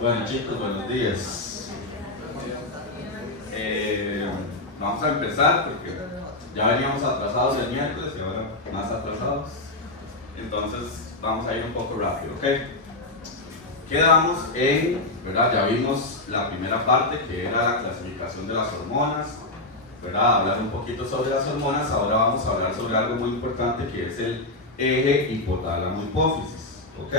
Bueno chicos, buenos días. Vamos a empezar porque ya veníamos atrasados el miércoles y ahora más atrasados. Entonces vamos a ir un poco rápido, ¿ok? Quedamos en, ¿verdad? Ya vimos la primera parte que era la clasificación de las hormonas, ¿verdad? Hablar un poquito sobre las hormonas. Ahora vamos a hablar sobre algo muy importante que es el eje hipotálamo-hipófisis, ¿ok?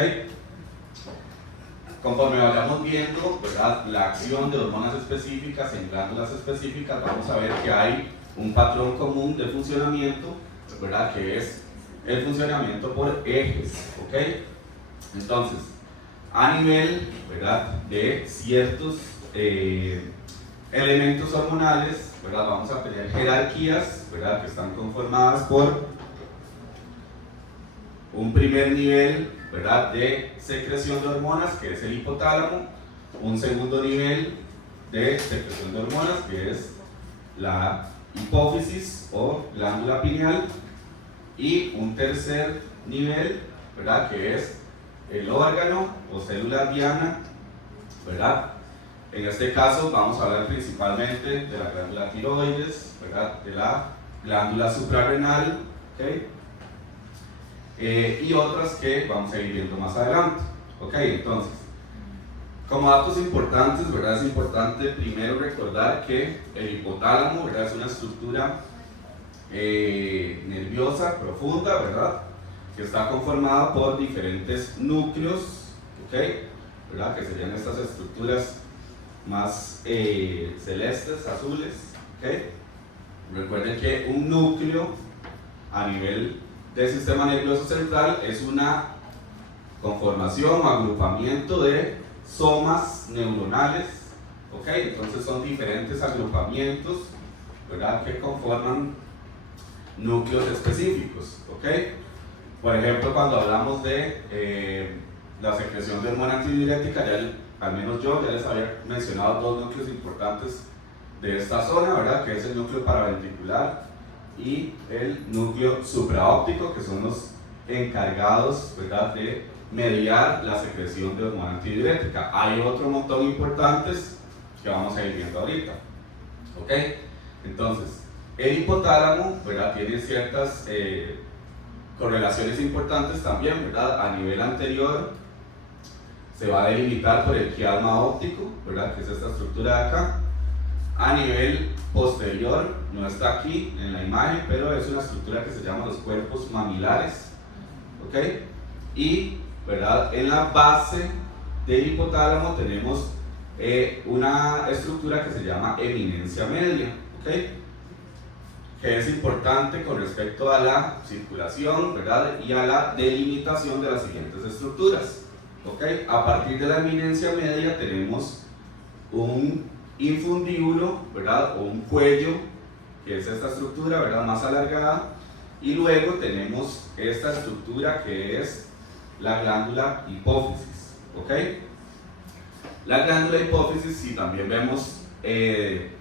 Conforme vayamos viendo, ¿verdad?, la acción de hormonas específicas en glándulas específicas, vamos a ver que hay un patrón común de funcionamiento, ¿verdad?, que es el funcionamiento por ejes, ¿ok? Entonces, a nivel, ¿verdad?, de ciertos elementos hormonales, ¿verdad?, vamos a tener jerarquías, ¿verdad?, que están conformadas por un primer nivel, ¿verdad?, de secreción de hormonas, que es el hipotálamo, un segundo nivel de secreción de hormonas, que es la hipófisis o glándula pineal, y un tercer nivel, ¿verdad?, que es el órgano o célula diana, ¿verdad? En este caso vamos a hablar principalmente de la glándula tiroides, ¿verdad?, de la glándula suprarrenal, ¿okay? Y otras que vamos a ir viendo más adelante, ¿ok? Entonces, como datos importantes, ¿verdad?, es importante primero recordar que el hipotálamo, ¿verdad?, es una estructura nerviosa profunda, ¿verdad?, que está conformada por diferentes núcleos, ¿ok?, ¿verdad?, que serían estas estructuras más celestes, azules, ¿ok? Recuerden que un núcleo a nivel del sistema nervioso central es una conformación o agrupamiento de somas neuronales, ¿ok? Entonces son diferentes agrupamientos, ¿verdad?, que conforman núcleos específicos, ¿ok? Por ejemplo, cuando hablamos de la secreción de hormona antidiurética, al menos yo ya les había mencionado dos núcleos importantes de esta zona, ¿verdad?, que es el núcleo paraventricular y el núcleo supraóptico, que son los encargados, ¿verdad?, de mediar la secreción de hormona antidiurética. Hay otro montón importantes que vamos a ir viendo ahorita, ¿ok? Entonces, el hipotálamo, ¿verdad?, tiene ciertas correlaciones importantes también, ¿verdad? A nivel anterior se va a delimitar por el quiasma óptico, ¿verdad?, que es esta estructura de acá. A nivel posterior, no está aquí en la imagen, pero es una estructura que se llama los cuerpos mamilares, ¿ok? Y, ¿verdad?, en la base del hipotálamo tenemos una estructura que se llama eminencia media, ¿ok?, que es importante con respecto a la circulación, ¿verdad?, y a la delimitación de las siguientes estructuras, ¿ok? A partir de la eminencia media tenemos un infundíbulo, ¿verdad?, o un cuello, que es esta estructura, ¿verdad?, más alargada, y luego tenemos esta estructura que es la glándula hipófisis, ¿ok? La glándula hipófisis, si también vemos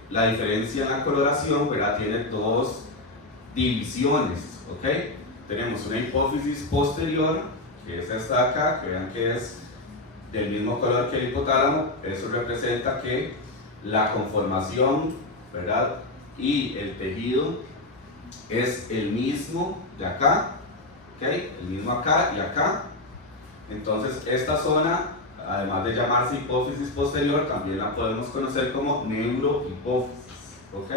la diferencia en la coloración, ¿verdad?, tiene dos divisiones, ¿ok? Tenemos una hipófisis posterior, que es esta de acá, que vean que es del mismo color que el hipotálamo. Eso representa que la conformación, ¿verdad?, y el tejido es el mismo de acá, ¿ok? El mismo acá y acá. Entonces esta zona, además de llamarse hipófisis posterior, también la podemos conocer como neurohipófisis, ¿ok?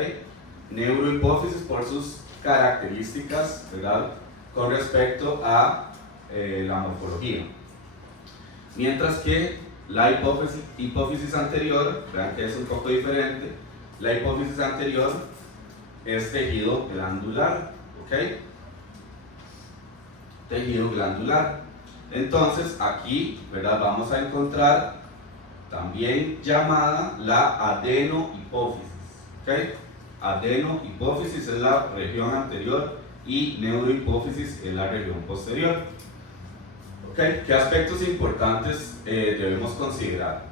Neurohipófisis por sus características, ¿verdad?, con respecto a la morfología. Mientras que la hipófisis anterior, vean que es un poco diferente, la hipófisis anterior es tejido glandular, ¿ok? Tejido glandular. Entonces aquí, ¿verdad?, vamos a encontrar también llamada la adenohipófisis, ¿ok? Adenohipófisis es la región anterior y neurohipófisis es la región posterior. ¿Okay? ¿Qué aspectos importantes debemos considerar?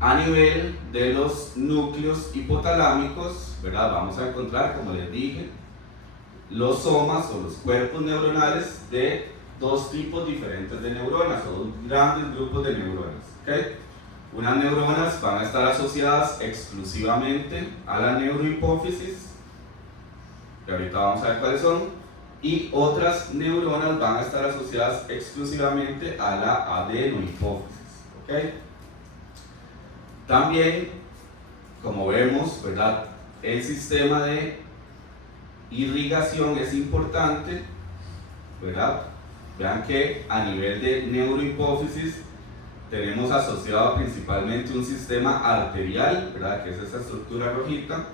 A nivel de los núcleos hipotalámicos, ¿verdad?, vamos a encontrar, como les dije, los somas o los cuerpos neuronales de dos tipos diferentes de neuronas o dos grandes grupos de neuronas. ¿Okay? Unas neuronas van a estar asociadas exclusivamente a la neurohipófisis, que ahorita vamos a ver cuáles son, y otras neuronas van a estar asociadas exclusivamente a la adenohipófisis. ¿Okay? También, como vemos, ¿verdad?, el sistema de irrigación es importante, ¿verdad? Vean que a nivel de neurohipófisis tenemos asociado principalmente un sistema arterial, ¿verdad?, que es esa estructura rojita,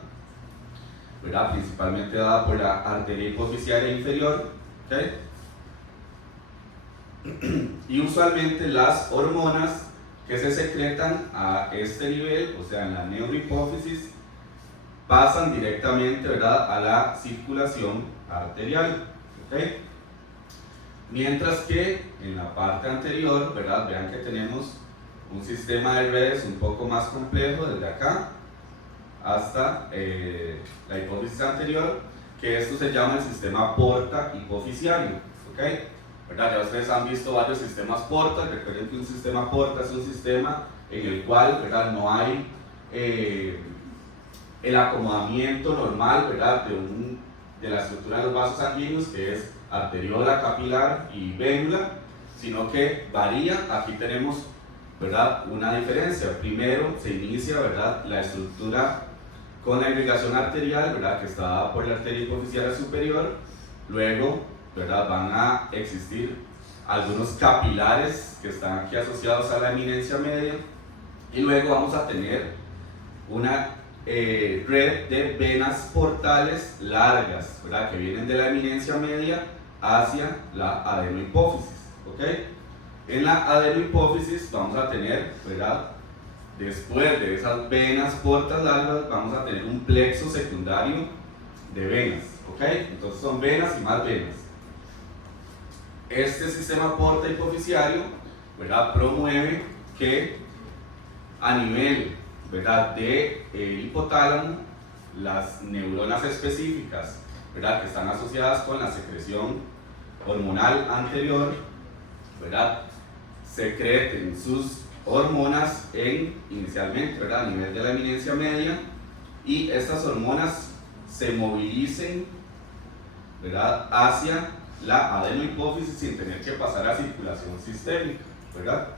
¿verdad?, principalmente dada por la arteria hipofisiaria inferior. ¿Okay? Y usualmente las hormonas que se secretan a este nivel, o sea en la neurohipófisis, pasan directamente, ¿verdad?, a la circulación arterial. ¿Okay? Mientras que en la parte anterior, ¿verdad?, vean que tenemos un sistema de redes un poco más complejo desde acá hasta la hipófisis anterior, que esto se llama el sistema porta hipofisiario. ¿Okay? ¿Verdad? Ya ustedes han visto varios sistemas porta. Recuerden que un sistema porta es un sistema en el cual, ¿verdad?, no hay el acomodamiento normal, ¿verdad?, de la estructura de los vasos sanguíneos, que es arteriola, capilar y vénula, sino que varía. Aquí tenemos, ¿verdad?, una diferencia. Primero se inicia, ¿verdad?, la estructura con la irrigación arterial, ¿verdad?, que está dada por la arteria hipofisiaria superior. Luego, ¿verdad?, van a existir algunos capilares que están aquí asociados a la eminencia media, y luego vamos a tener una red de venas portales largas, ¿verdad?, que vienen de la eminencia media hacia la adenohipófisis. ¿Okay? En la adenohipófisis vamos a tener, ¿verdad?, después de esas venas portas largas, vamos a tener un plexo secundario de venas. ¿Okay? Entonces son venas y más venas. Este sistema porta hipofisiario, ¿verdad?, promueve que a nivel, ¿verdad?, de hipotálamo, las neuronas específicas, ¿verdad?, que están asociadas con la secreción hormonal anterior, ¿verdad?, secreten sus hormonas inicialmente, ¿verdad?, a nivel de la eminencia media, y estas hormonas se movilicen, ¿verdad?, hacia la adenohipófisis sin tener que pasar a circulación sistémica, ¿verdad?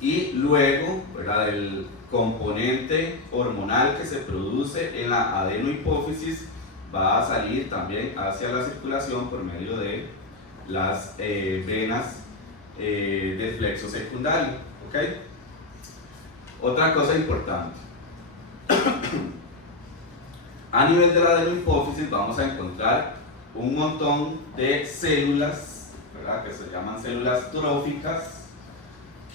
Y luego, ¿verdad?, el componente hormonal que se produce en la adenohipófisis va a salir también hacia la circulación por medio de las venas del plexo secundario. ¿Okay? Otra cosa importante. A nivel de la adenohipófisis vamos a encontrar un montón de células, ¿verdad?, que se llaman células tróficas,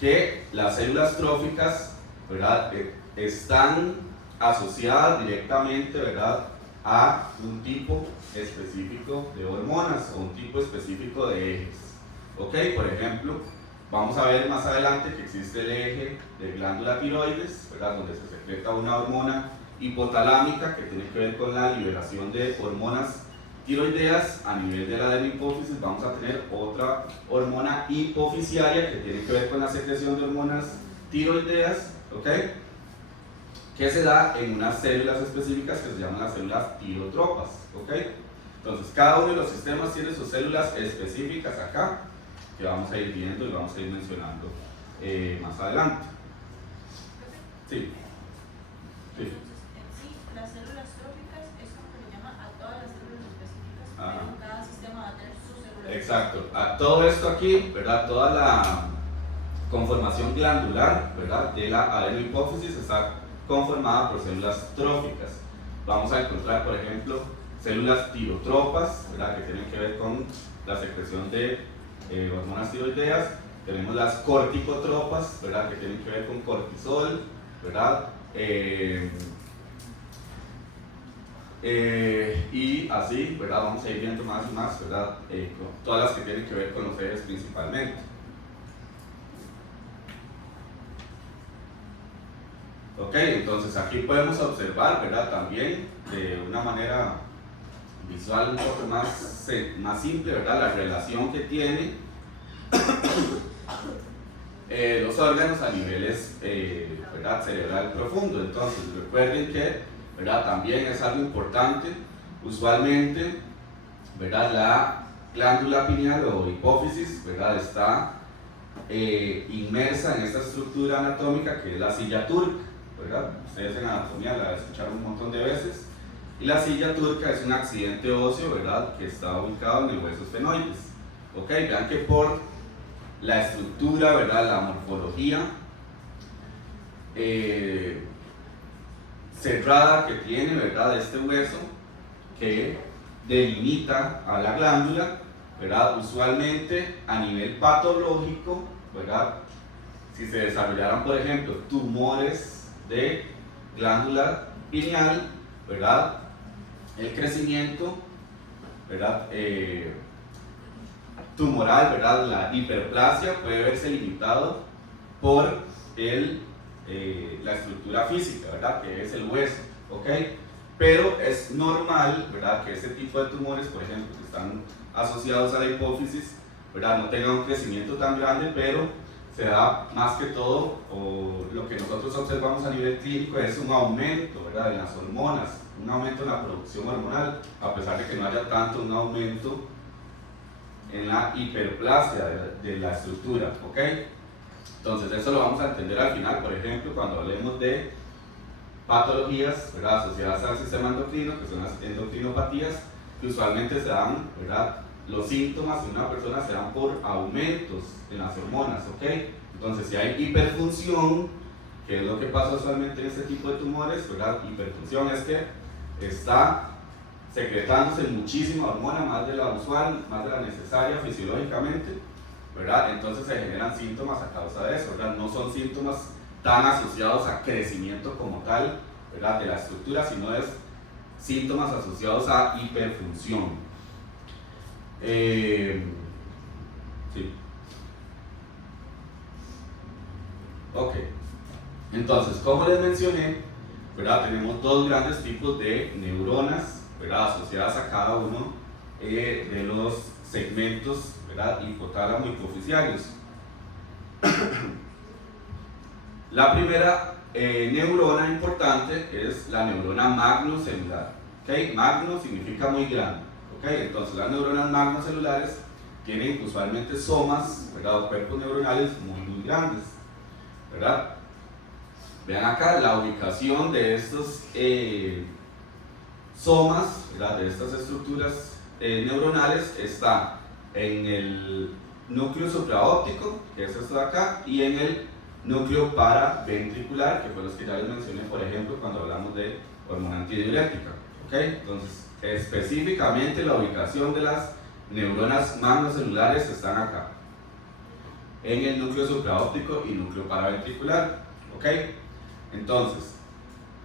que las células tróficas, ¿verdad?, están asociadas directamente, ¿verdad?, a un tipo específico de hormonas o un tipo específico de ejes. ¿Ok? Por ejemplo, vamos a ver más adelante que existe el eje de glándula tiroides, ¿verdad?, donde se secreta una hormona hipotalámica que tiene que ver con la liberación de hormonas tiroideas. A nivel de la adenohipófisis vamos a tener otra hormona hipofisiaria que tiene que ver con la secreción de hormonas tiroideas, ¿ok?, que se da en unas células específicas que se llaman las células tirotropas. ¿Ok? Entonces cada uno de los sistemas tiene sus células específicas acá, que vamos a ir viendo y vamos a ir mencionando más adelante. Sí. Sí. Las células tróficas es como que le llama a todas las células específicas, pero cada sistema va a tener sus células. Exacto. A todo esto aquí, ¿verdad?, toda la conformación glandular, ¿verdad?, de la adenohipófisis está conformada por células tróficas. Vamos a encontrar, por ejemplo, células tirotropas, ¿verdad?, que tienen que ver con la secreción de hormonas tiroideas. Tenemos las corticotropas, ¿verdad?, que tienen que ver con cortisol, ¿verdad?, y así, ¿verdad?, vamos a ir viendo más y más, ¿verdad?, con todas las que tienen que ver con los ejes principalmente. Ok, entonces aquí podemos observar, ¿verdad?, también de una manera visual un poco más simple, ¿verdad? La relación que tiene los órganos a niveles ¿verdad? Cerebral profundo. Entonces recuerden que, ¿verdad? También es algo importante, usualmente, ¿verdad? La glándula pineal o hipófisis, ¿verdad? Está inmersa en esta estructura anatómica que es la silla turca, ¿verdad? Ustedes en anatomía la escucharon un montón de veces. Y la silla turca es un accidente óseo, ¿verdad? Que está ubicado en el hueso esfenoides. ¿Ok? Vean que por la estructura, ¿verdad? La morfología cerrada que tiene, ¿verdad? Este hueso que delimita a la glándula, ¿verdad? Usualmente a nivel patológico, ¿verdad? Si se desarrollaran, por ejemplo, tumores de glándula pineal, ¿verdad? El crecimiento, ¿verdad? Tumoral, ¿verdad? La hiperplasia puede verse limitado por la estructura física, ¿verdad? Que es el hueso, ¿ok? Pero es normal, ¿verdad? Que este tipo de tumores, por ejemplo, que están asociados a la hipófisis, ¿verdad? No tengan un crecimiento tan grande, pero se da más que todo, o lo que nosotros observamos a nivel clínico es un aumento, ¿verdad? En las hormonas, un aumento en la producción hormonal, a pesar de que no haya tanto un aumento en la hiperplasia de la estructura, ¿ok? Entonces eso lo vamos a entender al final, por ejemplo, cuando hablemos de patologías, ¿verdad? Asociadas al sistema endocrino, que son las endocrinopatías, que usualmente se dan, ¿verdad? Los síntomas de una persona se dan por aumentos en las hormonas, ¿ok? Entonces si hay hiperfunción, que es lo que pasa usualmente en este tipo de tumores, ¿verdad? Hiperfunción es que está secretándose muchísima hormona, más de la usual, más de la necesaria fisiológicamente, ¿verdad? Entonces se generan síntomas a causa de eso, ¿verdad? No son síntomas tan asociados a crecimiento como tal, ¿verdad? De la estructura, sino es síntomas asociados a hiperfunción. Sí. Ok. Entonces, como les mencioné, ¿verdad? Tenemos dos grandes tipos de neuronas, ¿verdad? Asociadas a cada uno de los segmentos, ¿verdad? Hipotálamo hipofisiarios. La primera neurona importante es la neurona magnocelular. ¿Okay? Magno significa muy grande. ¿Okay? Entonces las neuronas magnocelulares tienen usualmente somas, ¿verdad? O cuerpos neuronales muy grandes, ¿verdad? Vean acá la ubicación de estos somas, ¿verdad? De estas estructuras neuronales está en el núcleo supraóptico, que es esto de acá, y en el núcleo paraventricular, que fue los que ya les mencioné, por ejemplo, cuando hablamos de hormona antidiurética. ¿Okay? Entonces, específicamente la ubicación de las neuronas magnocelulares están acá, en el núcleo supraóptico y núcleo paraventricular. ¿Okay? Entonces,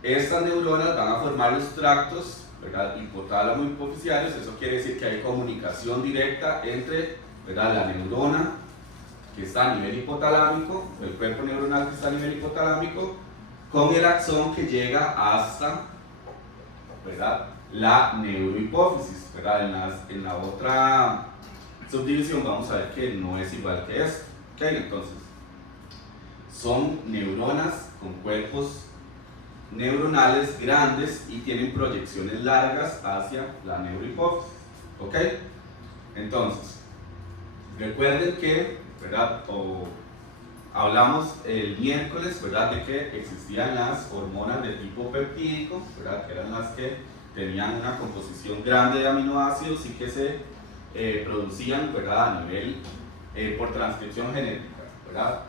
estas neuronas van a formar los tractos, ¿verdad? Hipotálamo hipofisiarios. Eso quiere decir que hay comunicación directa entre, ¿verdad? La neurona que está a nivel hipotalámico, el cuerpo neuronal que está a nivel hipotalámico, con el axón que llega hasta, ¿verdad? La neurohipófisis, ¿verdad? En la otra subdivisión vamos a ver que no es igual que esto. ¿Okay? Entonces, son neuronas con cuerpos neuronales grandes y tienen proyecciones largas hacia la neurohipófisis. ¿Ok? Entonces, recuerden que, ¿verdad? Hablamos el miércoles, ¿verdad? De que existían las hormonas de tipo peptídico, ¿verdad? Que eran las que tenían una composición grande de aminoácidos y que se producían, ¿verdad? A nivel por transcripción genética, ¿verdad?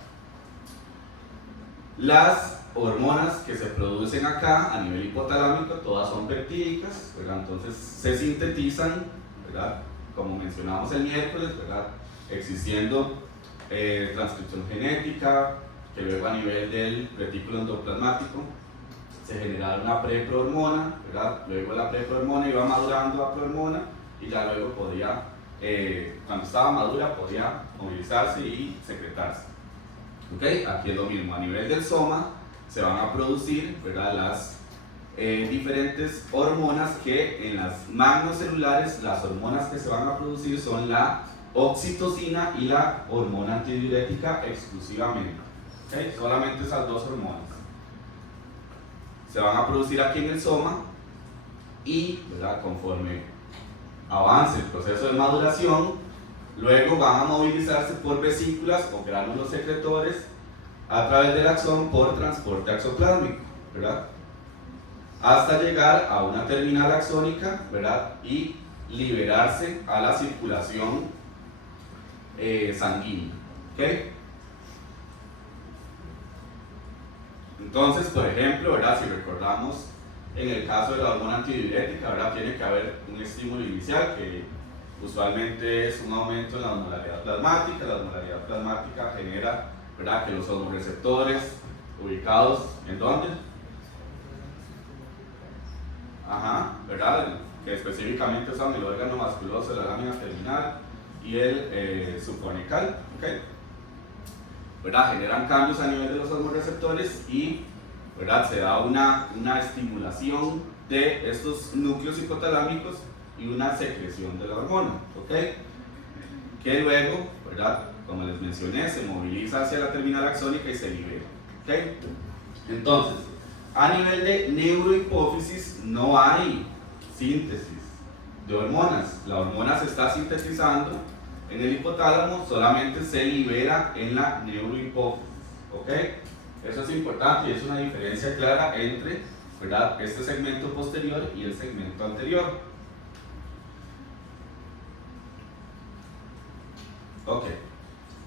Las hormonas que se producen acá a nivel hipotalámico todas son peptídicas, ¿verdad? Entonces se sintetizan, ¿verdad? Como mencionamos el miércoles, ¿verdad? Existiendo transcripción genética, que luego a nivel del retículo endoplasmático se generaba una preprohormona, ¿verdad? Luego la preprohormona iba madurando a prohormona y ya luego podía, cuando estaba madura, podía movilizarse y secretarse. ¿Okay? Aquí es lo mismo, a nivel del soma se van a producir, ¿verdad? Las diferentes hormonas que en las magnocelulares, las hormonas que se van a producir son la oxitocina y la hormona antidiurética exclusivamente. ¿Okay? Solamente esas dos hormonas se van a producir aquí en el soma y, ¿verdad?, conforme avance el proceso de maduración, luego van a movilizarse por vesículas o gránulos secretores a través del axón por transporte axoplásmico, ¿verdad?, hasta llegar a una terminal axónica, ¿verdad?, y liberarse a la circulación sanguínea. ¿Okay? Entonces, por ejemplo, ¿verdad?, si recordamos en el caso de la hormona antidiurética, ¿verdad?, tiene que haber un estímulo inicial que usualmente es un aumento en la osmolaridad plasmática. La osmolaridad plasmática genera, ¿verdad?, que los osmoreceptores ubicados ¿en dónde? Ajá, ¿verdad?, que específicamente son el órgano vasculoso de la lámina terminal y el subcortical, ¿okay?, ¿verdad?, generan cambios a nivel de los osmoreceptores y, ¿verdad?, se da una estimulación de estos núcleos hipotalámicos y una secreción de la hormona, ¿ok?, que luego, ¿verdad?, como les mencioné, se moviliza hacia la terminal axónica y se libera, ¿ok? Entonces, a nivel de neurohipófisis no hay síntesis de hormonas. La hormona se está sintetizando en el hipotálamo, solamente se libera en la neurohipófisis, ¿ok? Eso es importante y es una diferencia clara entre, ¿verdad?, este segmento posterior y el segmento anterior. Ok,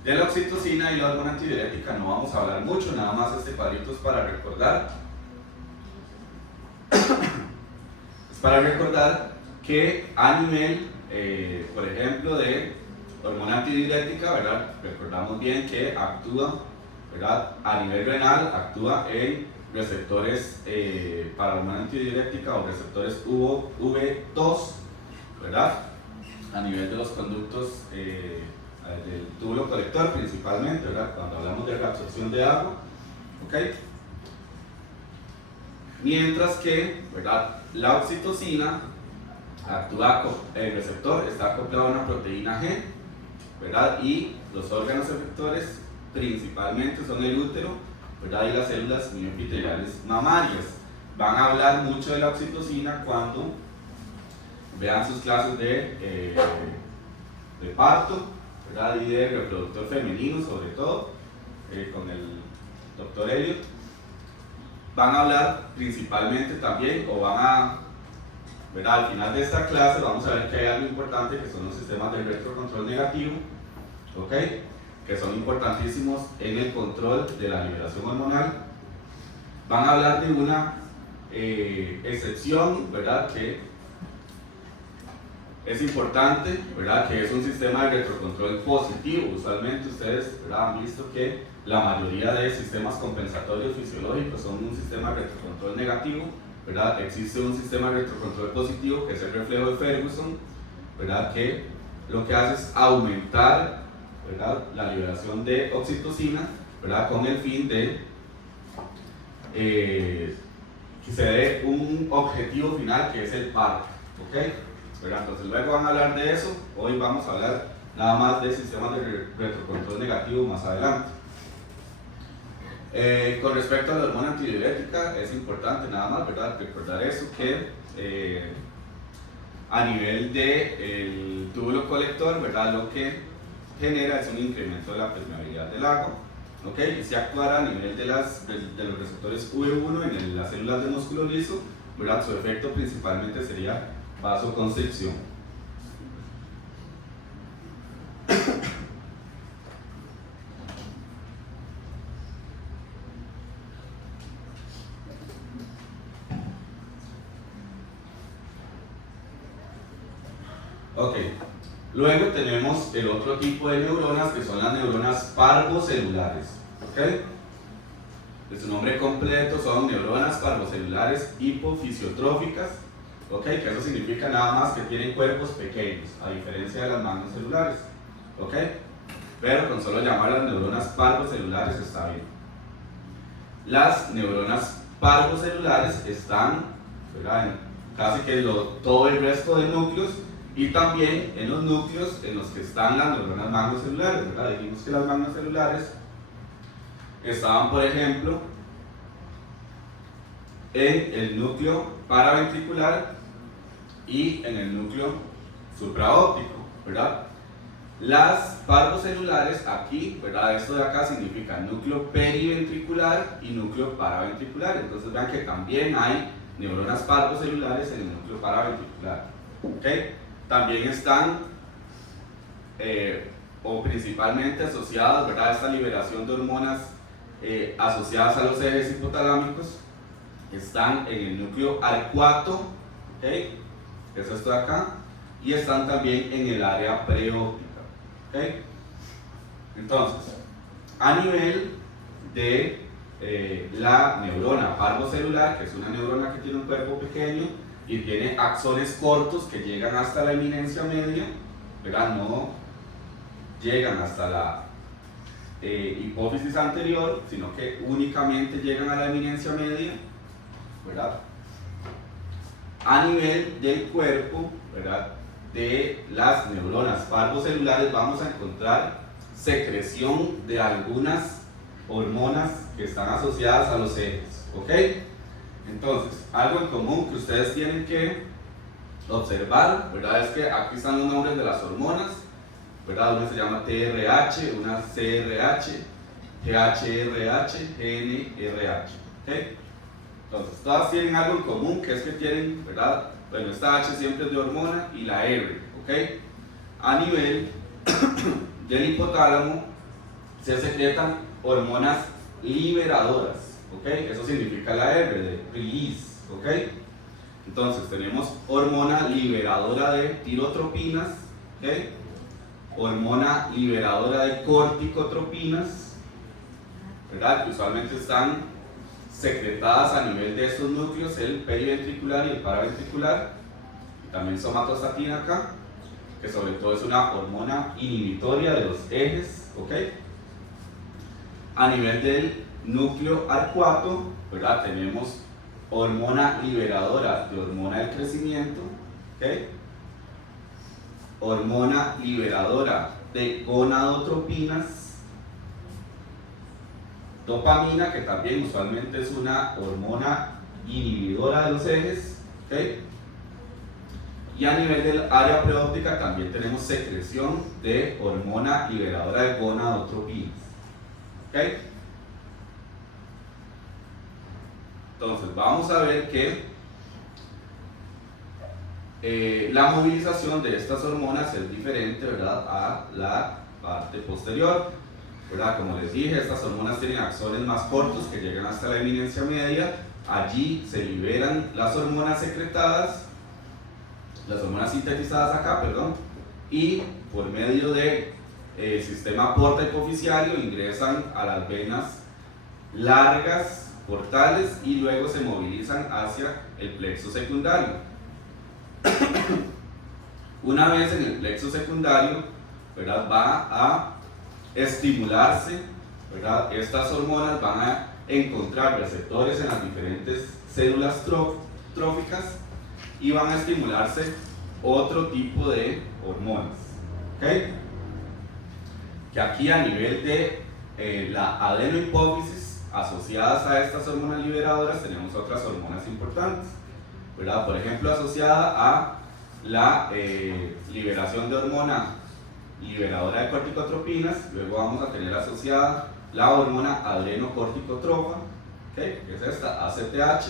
de la oxitocina y la hormona antidiurética no vamos a hablar mucho, nada más este cuadrito es para recordar. Es para recordar que a nivel, por ejemplo, de hormona antidiurética, ¿verdad?, recordamos bien que actúa, ¿verdad?, a nivel renal, actúa en receptores para hormona antidiurética o receptores V2, ¿verdad?, a nivel de los conductos del túbulo colector principalmente, ¿verdad?, cuando hablamos de reabsorción de agua, ¿ok? Mientras que, ¿verdad?, la oxitocina actúa, el receptor está acoplado a una proteína G, ¿verdad?, y los órganos efectores principalmente son el útero, ¿verdad?, y las células mioepiteliales mamarias. Van a hablar mucho de la oxitocina cuando vean sus clases de parto, ¿verdad?, y de reproductor femenino, sobre todo, con el doctor Elliot. Van a hablar principalmente también, o van a, ¿verdad?, al final de esta clase vamos a ver que hay algo importante que son los sistemas de retrocontrol negativo, ¿ok?, que son importantísimos en el control de la liberación hormonal. Van a hablar de una excepción, ¿verdad?, que es importante, ¿verdad?, que es un sistema de retrocontrol positivo. Usualmente ustedes, ¿verdad?, han visto que la mayoría de sistemas compensatorios fisiológicos son un sistema de retrocontrol negativo, ¿verdad? Existe un sistema de retrocontrol positivo que es el reflejo de Ferguson, ¿verdad?, que lo que hace es aumentar, ¿verdad?, la liberación de oxitocina, ¿verdad?, con el fin de que se dé un objetivo final que es el parto, ¿ok? ¿Verdad? Entonces luego van a hablar de eso. Hoy vamos a hablar nada más de sistemas de retrocontrol negativo más adelante. Con respecto a la hormona antidiurética es importante nada más, ¿verdad?, recordar eso, que a nivel del túbulo colector, ¿verdad?, lo que genera es un incremento de la permeabilidad del agua, ¿ok? Y si actuara a nivel de los receptores V1 en las células de músculo liso, ¿verdad?, su efecto principalmente sería vasoconstricción. Ok, luego tenemos el otro tipo de neuronas que son las neuronas parvocelulares, ¿ok? De su nombre completo son neuronas parvocelulares hipofisiotróficas, ¿ok? Que eso significa nada más que tienen cuerpos pequeños, a diferencia de las magnocelulares, ¿ok? Pero con solo llamarlas neuronas parvocelulares está bien. Las neuronas parvocelulares están ¿verdad? En casi que todo el resto de núcleos, y también en los núcleos en los que están las neuronas magnocelulares, ¿verdad? Dijimos que las magnocelulares estaban, por ejemplo, en el núcleo paraventricular y en el núcleo supraóptico, ¿verdad? Las parvocelulares aquí, ¿verdad? Esto de acá significa núcleo periventricular y núcleo paraventricular. Entonces vean que también hay neuronas parvocelulares en el núcleo paraventricular. ¿Okay? También están o principalmente asociadas, ¿verdad? A esta liberación de hormonas asociadas a los ejes hipotalámicos. Están en el núcleo arcuato, ¿okay? Que es esto de acá, y están también en el área preóptica. ¿Okay? Entonces, a nivel de la neurona parvocelular, que es una neurona que tiene un cuerpo pequeño y tiene axones cortos que llegan hasta la eminencia media, ¿verdad? No llegan hasta la hipófisis anterior, sino que únicamente llegan a la eminencia media, ¿verdad? A nivel del cuerpo, ¿verdad? De las neuronas parvocelulares vamos a encontrar secreción de algunas hormonas que están asociadas a los ejes, ¿ok? Entonces, algo en común que ustedes tienen que observar, ¿verdad? Es que aquí están los nombres de las hormonas, ¿verdad? Una se llama TRH, una CRH, GHRH, GNRH, ¿ok? Entonces, todas tienen algo en común, que es que tienen, ¿verdad? Bueno, esta H siempre es de hormona y la R, ¿ok? A nivel del hipotálamo se secretan hormonas liberadoras, ¿ok? Eso significa la R de release, ¿ok? Entonces tenemos hormona liberadora de tirotropinas, ¿ok? Hormona liberadora de corticotropinas, ¿verdad? Que usualmente están secretadas a nivel de estos núcleos, el periventricular y el paraventricular. También somatostatina acá, que sobre todo es una hormona inhibitoria de los ejes, ¿ok? A nivel del núcleo arcuato, ¿verdad? Tenemos hormona liberadora de hormona del crecimiento, ¿ok? Hormona liberadora de gonadotropinas, dopamina, que también usualmente es una hormona inhibidora de los ejes, ¿ok? Y a nivel del área preóptica también tenemos secreción de hormona liberadora de gonadotropinas, ¿ok? Entonces vamos a ver que la movilización de estas hormonas es diferente, ¿verdad?, a la parte posterior, ¿verdad? Como les dije, estas hormonas tienen axones más cortos que llegan hasta la eminencia media. Allí se liberan las hormonas secretadas, las hormonas sintetizadas acá, perdón, y por medio del sistema porta hipofisiario ingresan a las venas largas portales y luego se movilizan hacia el plexo secundario. Una vez en el plexo secundario, ¿verdad?, va a estimularse, ¿verdad? Estas hormonas van a encontrar receptores en las diferentes células tróficas y van a estimularse otro tipo de hormonas, ¿ok? Que aquí a nivel de la adenohipófisis asociadas a estas hormonas liberadoras tenemos otras hormonas importantes, ¿verdad? Por ejemplo, asociada a la liberación de hormona liberadora de corticotropinas, luego vamos a tener asociada la hormona adrenocorticotrofa, ¿okay?, que es esta, ACTH,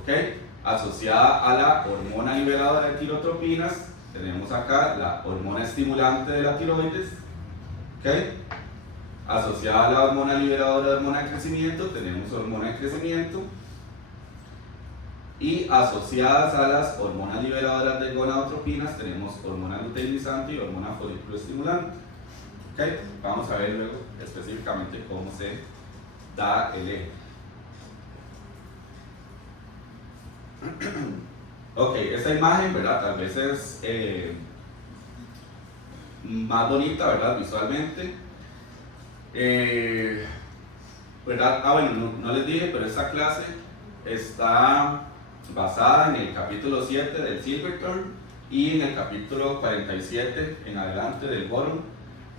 ¿okay?, asociada a la hormona liberadora de tirotropinas, tenemos acá la hormona estimulante de la tiroides, ¿okay?, asociada a la hormona liberadora de hormona de crecimiento, tenemos hormona de crecimiento, y asociadas a las hormonas liberadoras de gonadotropinas tenemos hormona luteinizante y hormona folículo estimulante. ¿Okay? Vamos a ver luego específicamente cómo se da el eje. Ok, esta imagen, ¿verdad?, tal vez es más bonita, ¿verdad?, visualmente. ¿Verdad? Ah, bueno, no les dije, pero esta clase está basada en el capítulo 7 del Silverthorne y en el capítulo 47 en adelante del Boron.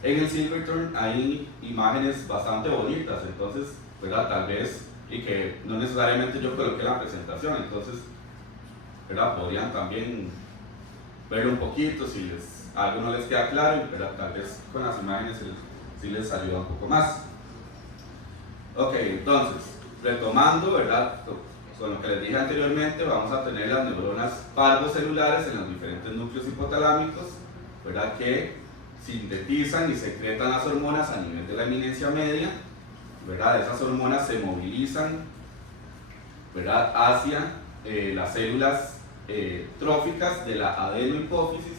En el Silverthorne hay imágenes bastante bonitas, entonces, ¿verdad? Tal vez, y que no necesariamente yo coloqué en la presentación, entonces, ¿verdad? Podrían también verlo un poquito si algo no les queda claro, ¿verdad? Tal vez con las imágenes sí les ayuda un poco más. Ok, entonces, retomando, ¿verdad? Con lo que les dije anteriormente, vamos a tener las neuronas parvocelulares en los diferentes núcleos hipotalámicos, ¿verdad? Que sintetizan y secretan las hormonas a nivel de la eminencia media, ¿verdad? Esas hormonas se movilizan, ¿verdad? Hacia las células tróficas de la adenohipófisis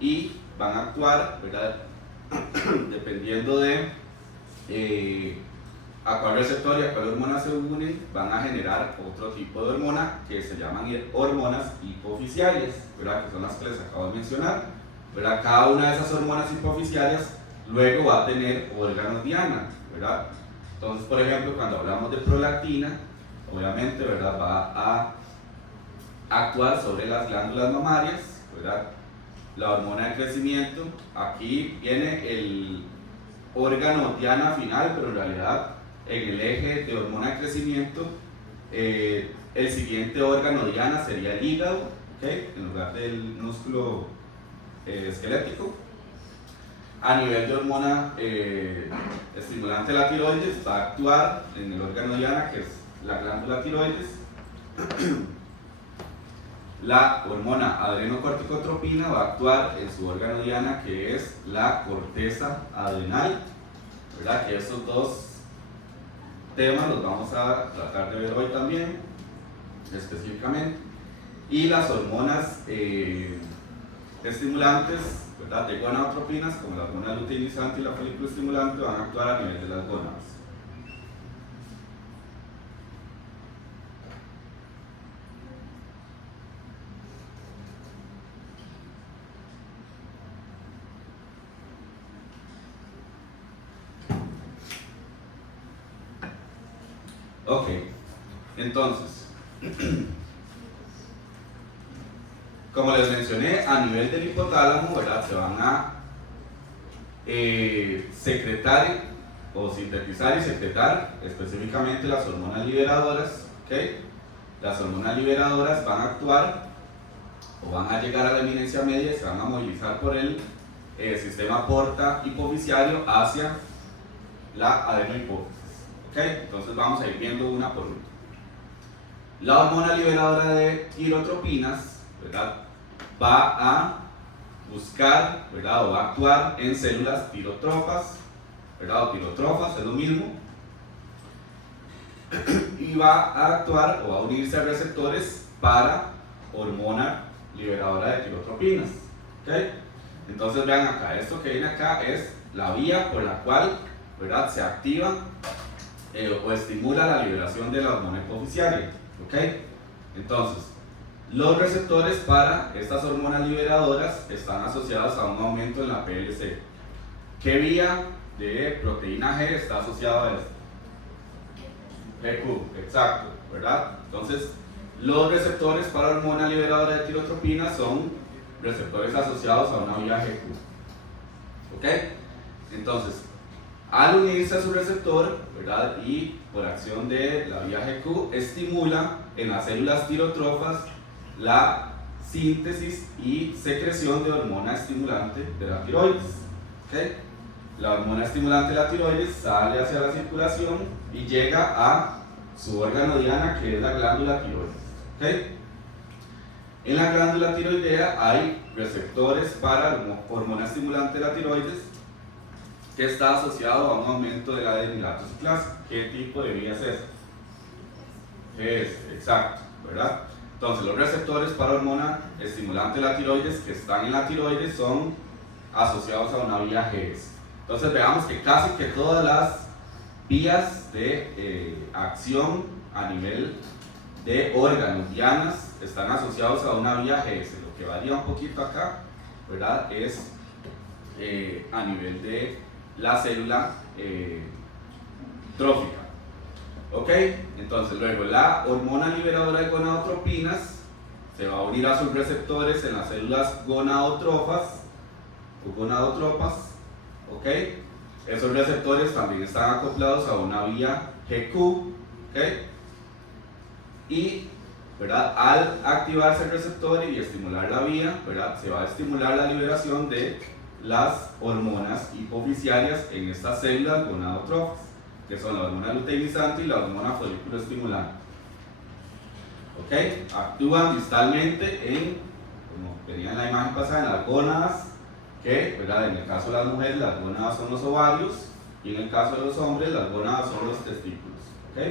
y van a actuar, ¿verdad? Dependiendo de a cuál receptor y a cuál hormona se unen, van a generar otro tipo de hormona que se llaman hormonas hipoficiales, ¿verdad? Que son las que les acabo de mencionar, ¿verdad? Cada una de esas hormonas hipoficiales luego va a tener órganos diana, ¿verdad? Entonces, por ejemplo, cuando hablamos de prolactina, obviamente, ¿verdad? Va a actuar sobre las glándulas mamarias, ¿verdad? La hormona de crecimiento, aquí viene el órgano diana final, pero en realidad en el eje de hormona de crecimiento, el siguiente órgano diana sería el hígado, ¿okay? En lugar del músculo esquelético. A nivel de hormona estimulante de la tiroides, va a actuar en el órgano diana, que es la glándula tiroides. La hormona adrenocorticotropina va a actuar en su órgano diana, que es la corteza adrenal, ¿verdad? Que estos dos temas los vamos a tratar de ver hoy también, específicamente. Y las hormonas estimulantes, ¿verdad? De gonadotropinas, como la hormona luteinizante y la folículo estimulante, van a actuar a nivel de las gónadas. Ok, entonces, como les mencioné, a nivel del hipotálamo, ¿verdad? Se van a secretar o sintetizar y secretar específicamente las hormonas liberadoras, ¿ok? Las hormonas liberadoras van a actuar o van a llegar a la eminencia media y se van a movilizar por el sistema porta hipofisiario hacia la adenohipófisis. ¿Okay? Entonces vamos a ir viendo una por una. La hormona liberadora de tirotropinas, ¿verdad? Va a buscar, ¿verdad? O va a actuar en células tirotrofas, ¿verdad? O tirotrofas, es lo mismo. Y va a actuar o va a unirse a receptores para hormona liberadora de tirotropinas. ¿Okay? Entonces vean acá, esto que viene acá es la vía por la cual, ¿verdad? Se activa o estimula la liberación de la hormona hipofisiaria, ¿ok? Entonces, los receptores para estas hormonas liberadoras están asociados a un aumento en la PLC. ¿Qué vía de proteína G está asociada a esto? GQ, exacto, ¿verdad? Entonces, los receptores para hormona liberadora de tirotropinas son receptores asociados a una vía GQ, ¿ok? Entonces, al unirse a su receptor, ¿verdad? Y por acción de la vía GQ, estimula en las células tirotrofas la síntesis y secreción de hormona estimulante de la tiroides. ¿Okay? La hormona estimulante de la tiroides sale hacia la circulación y llega a su órgano diana, que es la glándula tiroides. ¿Okay? En la glándula tiroidea hay receptores para hormona estimulante de la tiroides, que está asociado a un aumento de la adenilatosclasa. ¿Qué tipo de vía es esta? Exacto, ¿verdad? Entonces, los receptores para hormona estimulante de la tiroides que están en la tiroides son asociados a una vía GS. Entonces, veamos que casi que todas las vías de acción a nivel de órganos dianas están asociados a una vía GS. Lo que varía un poquito acá, ¿verdad? Es a nivel de la célula trófica. Ok, entonces luego la hormona liberadora de gonadotropinas se va a unir a sus receptores en las células gonadotropas o gonadotropas. Ok, esos receptores también están acoplados a una vía GQ. Ok, y ¿verdad? Al activarse el receptor y estimular la vía, ¿verdad? Se va a estimular la liberación de las hormonas hipoficiarias en estas células gonadotropas, que son la hormona luteinizante y la hormona folículo estimulante. ¿Ok? Actúan distalmente en, como venía en la imagen pasada, en las gónadas, que, ¿verdad? En el caso de las mujeres, las gónadas son los ovarios, y en el caso de los hombres, las gónadas son los testículos. ¿Ok?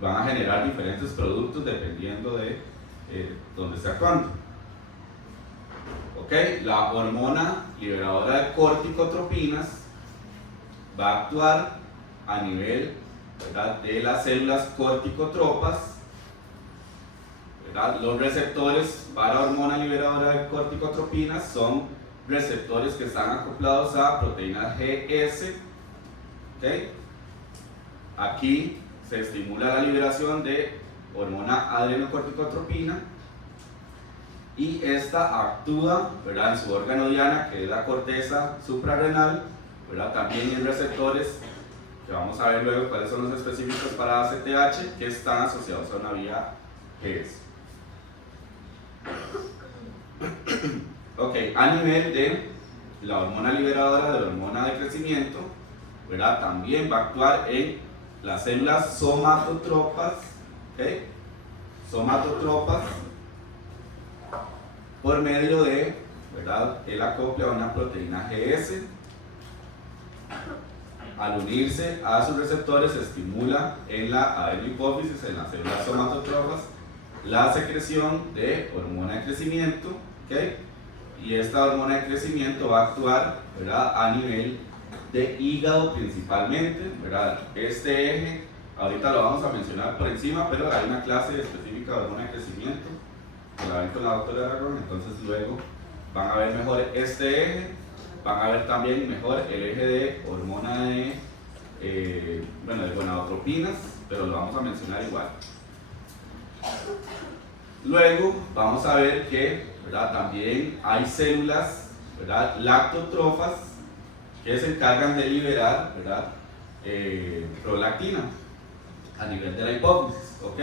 Van a generar diferentes productos dependiendo de dónde esté actuando. ¿Ok? La hormona liberadora de corticotropinas va a actuar a nivel, ¿verdad?, de las células corticotropas, ¿verdad? Los receptores para hormona liberadora de corticotropinas son receptores que están acoplados a proteínas GS. ¿Ok? Aquí se estimula la liberación de hormona adrenocorticotropina y esta actúa, ¿verdad?, en su órgano diana, que es la corteza suprarrenal, ¿verdad?, también en receptores que vamos a ver luego cuáles son los específicos para ACTH, que están asociados a una vía GS. Ok, a nivel de la hormona liberadora de la hormona de crecimiento, ¿verdad?, también va a actuar en las células somatotropas. ¿Ok? Somatotropas, por medio de, ¿verdad?, el acople a una proteína GS. Al unirse a sus receptores, se estimula en la adenohipófisis, en las células somatotropas, la secreción de hormona de crecimiento. ¿Ok? Y esta hormona de crecimiento va a actuar, ¿verdad?, a nivel de hígado principalmente, ¿verdad? Este eje, ahorita lo vamos a mencionar por encima, pero hay una clase específica de hormona de crecimiento, que la ven con la doctora Aragón, entonces luego van a ver mejor este eje, van a ver también mejor el eje de hormona de, de gonadotropinas, pero lo vamos a mencionar igual. Luego vamos a ver que, ¿verdad?, también hay células, ¿verdad?, lactotrofas, que se encargan de liberar, ¿verdad?, prolactina a nivel de la hipófisis. ¿Ok?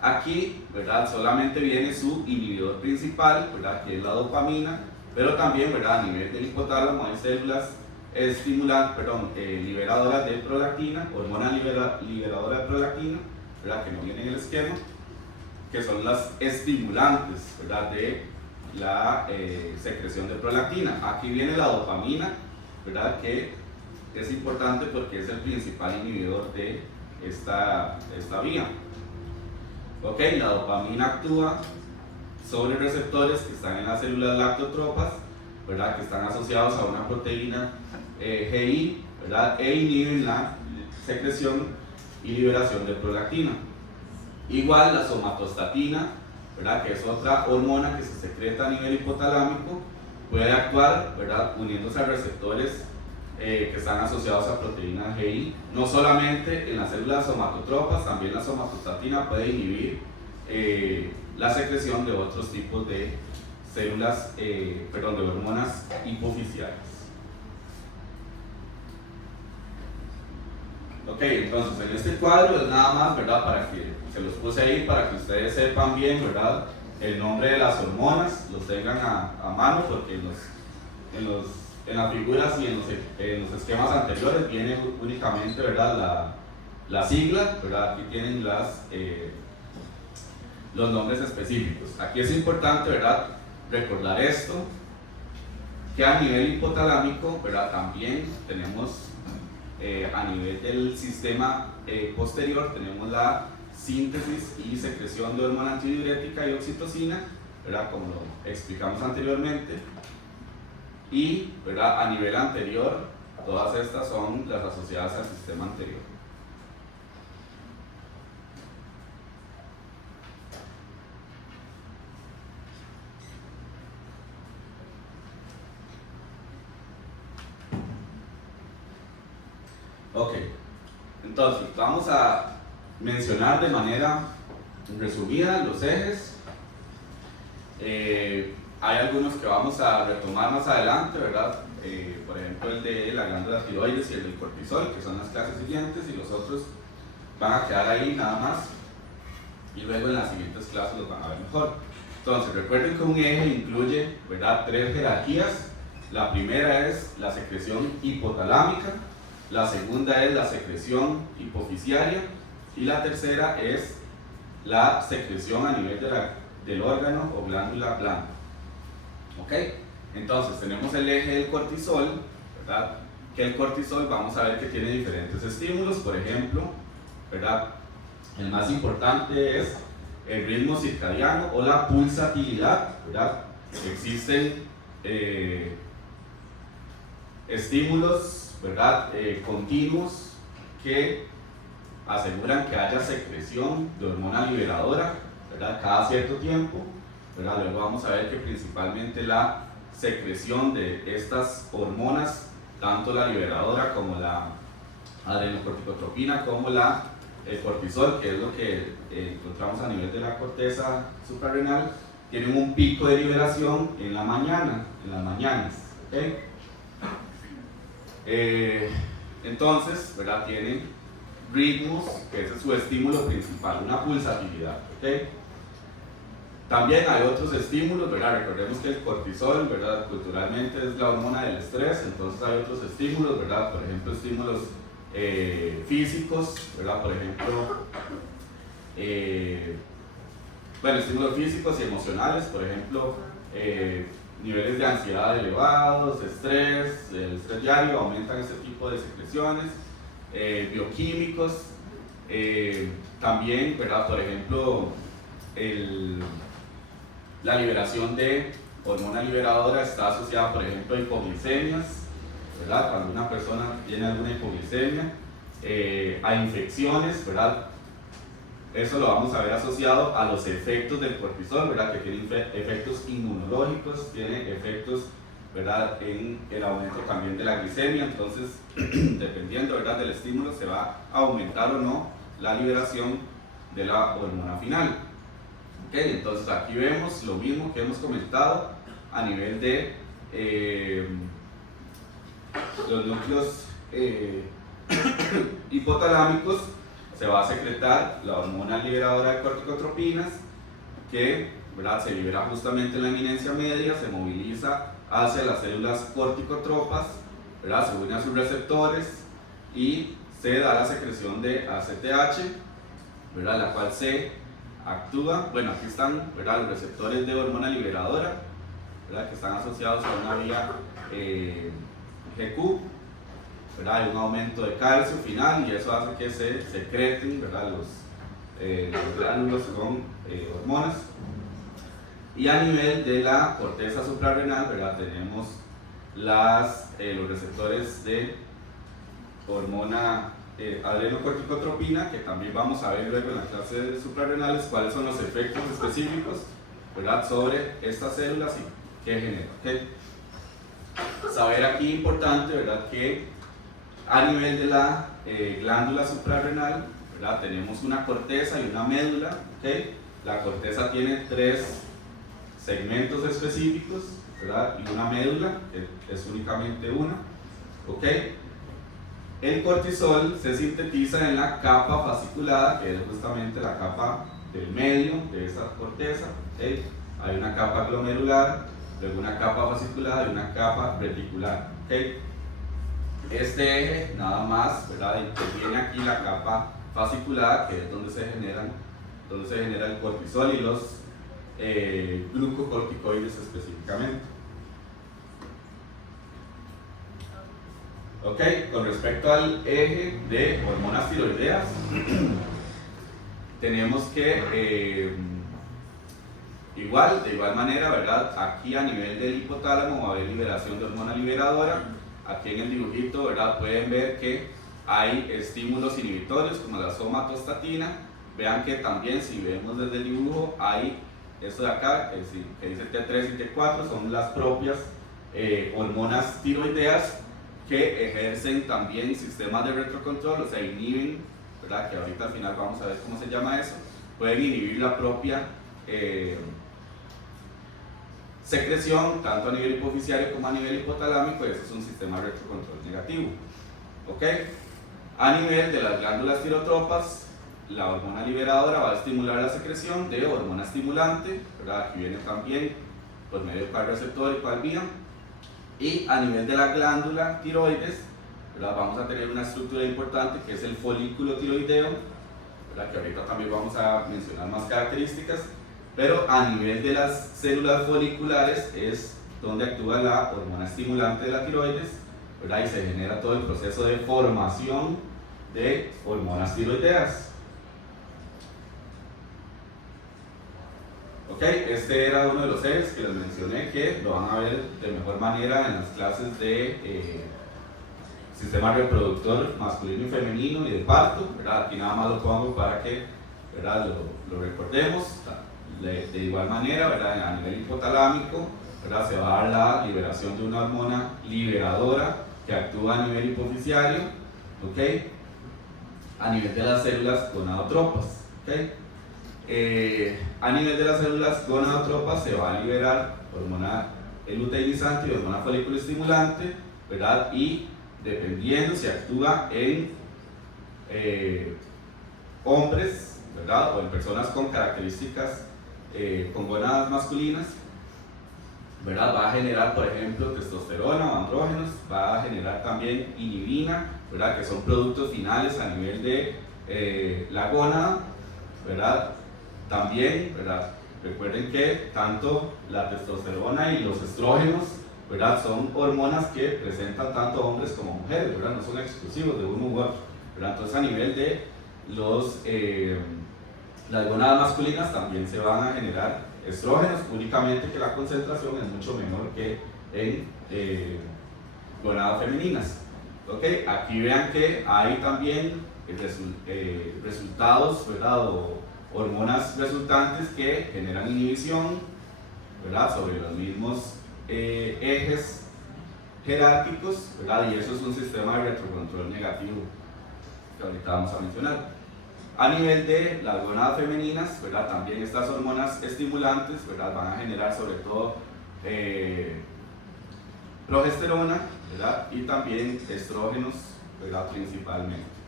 Aquí, ¿verdad?, solamente viene su inhibidor principal, ¿verdad?, que es la dopamina, pero también, ¿verdad?, a nivel del hipotálamo hay células liberadoras de prolactina, hormona liberadora de prolactina, ¿verdad?, que no viene en el esquema, que son las estimulantes, ¿verdad?, de la secreción de prolactina. Aquí viene la dopamina, ¿verdad?, que es importante porque es el principal inhibidor de esta vía. Ok, la dopamina actúa sobre receptores que están en las células lactotropas, ¿verdad?, que están asociados a una proteína GI, ¿verdad?, e inhiben la secreción y liberación de prolactina. Igual la somatostatina, ¿verdad?, que es otra hormona que se secreta a nivel hipotalámico, puede actuar, ¿verdad?, uniéndose a receptores que están asociados a proteínas GI, no solamente en las células somatotropas, también la somatostatina puede inhibir la secreción de otros tipos de células, de hormonas hipoficiales. Ok, entonces en este cuadro es nada más, ¿verdad?, para que se los puse ahí para que ustedes sepan bien, ¿verdad?, el nombre de las hormonas, los tengan a mano, porque en las figuras y en los esquemas anteriores viene únicamente, ¿verdad?, la sigla, ¿verdad?, aquí tienen los nombres específicos. Aquí es importante, ¿verdad?, recordar esto, que a nivel hipotalámico, ¿verdad?, también tenemos a nivel del sistema posterior, tenemos la síntesis y secreción de hormona antidiurética y oxitocina, ¿verdad?, como lo explicamos anteriormente. Y, ¿verdad?, a nivel anterior, todas estas son las asociadas al sistema anterior. Ok, entonces vamos a mencionar de manera resumida los ejes. Hay algunos que vamos a retomar más adelante, ¿verdad? Por ejemplo, el de la glándula tiroides y el del cortisol, que son las clases siguientes, y los otros van a quedar ahí nada más, y luego en las siguientes clases los van a ver mejor. Entonces, recuerden que un eje incluye, ¿verdad?, 3 jerarquías. La primera es la secreción hipotalámica, la segunda es la secreción hipofisiaria, y la tercera es la secreción a nivel del órgano o glándula blanda. ¿Ok? Entonces tenemos el eje del cortisol, ¿verdad? Que el cortisol vamos a ver que tiene diferentes estímulos. Por ejemplo, ¿verdad?, el más importante es el ritmo circadiano o la pulsatividad, ¿verdad? Existen estímulos, ¿verdad?, continuos que aseguran que haya secreción de hormona liberadora, ¿verdad?, cada cierto tiempo, ¿verdad? Luego vamos a ver que principalmente la secreción de estas hormonas, tanto la liberadora como la adrenocorticotropina, como el cortisol, que es lo que encontramos a nivel de la corteza suprarrenal, tienen un pico de liberación en la mañana, en las mañanas, ¿okay? Entonces, ¿verdad?, tienen ritmos, que ese es su estímulo principal, una pulsatividad, ¿okay? También hay otros estímulos, ¿verdad? Recordemos que el cortisol, ¿verdad?, culturalmente es la hormona del estrés, entonces hay otros estímulos, ¿verdad? Por ejemplo, estímulos físicos, ¿verdad? Por ejemplo, estímulos físicos y emocionales, por ejemplo, niveles de ansiedad elevados, estrés, el estrés diario aumentan este tipo de secreciones, bioquímicos, también, ¿verdad? Por ejemplo, la liberación de hormona liberadora está asociada, por ejemplo, a hipoglicemias, ¿verdad? Cuando una persona tiene alguna hipoglicemia, a infecciones, ¿verdad? Eso lo vamos a ver asociado a los efectos del cortisol, ¿verdad?, que tiene efectos inmunológicos, tiene efectos, ¿verdad?, en el aumento también de la glicemia. Entonces, dependiendo, ¿verdad?, del estímulo, se va a aumentar o no la liberación de la hormona final. Okay, entonces aquí vemos lo mismo que hemos comentado a nivel de los núcleos hipotalámicos. Se va a secretar la hormona liberadora de corticotropinas, que, ¿verdad?, se libera justamente en la eminencia media, se moviliza hacia las células corticotropas, ¿verdad?, se une a sus receptores y se da la secreción de ACTH, ¿verdad?, la cual se actúa. Bueno, aquí están, ¿verdad?, los receptores de hormona liberadora, ¿verdad?, que están asociados a una vía GQ, ¿verdad? Hay un aumento de calcio final y eso hace que se secreten, ¿verdad?, los gránulos con hormonas. Y a nivel de la corteza suprarrenal, ¿verdad?, tenemos los receptores de hormona adrenocorticotropina, que también vamos a ver luego en la clase de suprarrenales cuáles son los efectos específicos, ¿verdad?, sobre estas células y qué genera. ¿Okay? Saber aquí importante, ¿verdad?, que a nivel de la glándula suprarrenal, ¿verdad?, tenemos una corteza y una médula. ¿Okay? La corteza tiene 3 segmentos específicos, ¿verdad?, y una médula, que es únicamente una. ¿Okay? El cortisol se sintetiza en la capa fasciculada, que es justamente la capa del medio de esa corteza. ¿Okay? Hay una capa glomerular, luego una capa fasciculada y una capa reticular. ¿Okay? Este eje nada más, ¿verdad?, interviene aquí la capa fasciculada, que es donde se genera el cortisol y los glucocorticoides específicamente. Ok, con respecto al eje de hormonas tiroideas, tenemos que, de igual manera, ¿verdad?, aquí a nivel del hipotálamo va a haber liberación de hormona liberadora. Aquí en el dibujito, ¿verdad?, pueden ver que hay estímulos inhibitorios como la somatostatina. Vean que también, si vemos desde el dibujo, hay esto de acá, que dice T3 y T4, son las propias hormonas tiroideas que ejercen también sistemas de retrocontrol, o sea, inhiben ¿verdad? Que ahorita al final vamos a ver cómo se llama eso, pueden inhibir la propia secreción, tanto a nivel hipofisiario como a nivel hipotalámico, y eso es un sistema de retrocontrol negativo. ¿Ok? A nivel de las glándulas tirotropas, la hormona liberadora va a estimular la secreción de hormona estimulante, ¿verdad? Aquí viene también por medio del receptor y cual vía. Y a nivel de la glándula tiroides, ¿verdad? Vamos a tener una estructura importante que es el folículo tiroideo, ¿verdad? Que ahorita también vamos a mencionar más características, pero a nivel de las células foliculares es donde actúa la hormona estimulante de la tiroides, ¿verdad? Y se genera todo el proceso de formación de hormonas tiroideas. Ok, este era uno de los ejes que les mencioné, que lo van a ver de mejor manera en las clases de sistema reproductor masculino y femenino y de parto, ¿verdad? Aquí nada más lo pongo para que, ¿verdad? lo recordemos. De igual manera, ¿verdad? A nivel hipotalámico, ¿verdad? Se va a dar la liberación de una hormona liberadora que actúa a nivel hipofisiario, ¿ok? A nivel de las células gonadotropas, ¿ok? A nivel de las células gonadotropas se va a liberar hormona luteinizante y hormona folículo estimulante, ¿verdad? Y dependiendo si actúa en hombres, ¿verdad? O en personas con características con gónadas masculinas, ¿verdad? Va a generar, por ejemplo, testosterona o andrógenos, va a generar también inhibina, ¿verdad? Que son productos finales a nivel de la gónada, ¿verdad? También, ¿verdad? Recuerden que tanto la testosterona y los estrógenos, ¿verdad? Son hormonas que presentan tanto hombres como mujeres, ¿verdad? No son exclusivos de uno u otro, ¿verdad? Entonces a nivel de las gónadas masculinas también se van a generar estrógenos, únicamente que la concentración es mucho menor que en gónadas femeninas. ¿Ok? Aquí vean que hay también resultados, ¿verdad? O hormonas resultantes que generan inhibición, ¿verdad? Sobre los mismos ejes jerárquicos, ¿verdad? Y eso es un sistema de retrocontrol negativo que ahorita vamos a mencionar. A nivel de las gonadas femeninas, ¿verdad? También estas hormonas estimulantes, ¿verdad? Van a generar sobre todo progesterona, ¿verdad? Y también estrógenos, ¿verdad? Principalmente.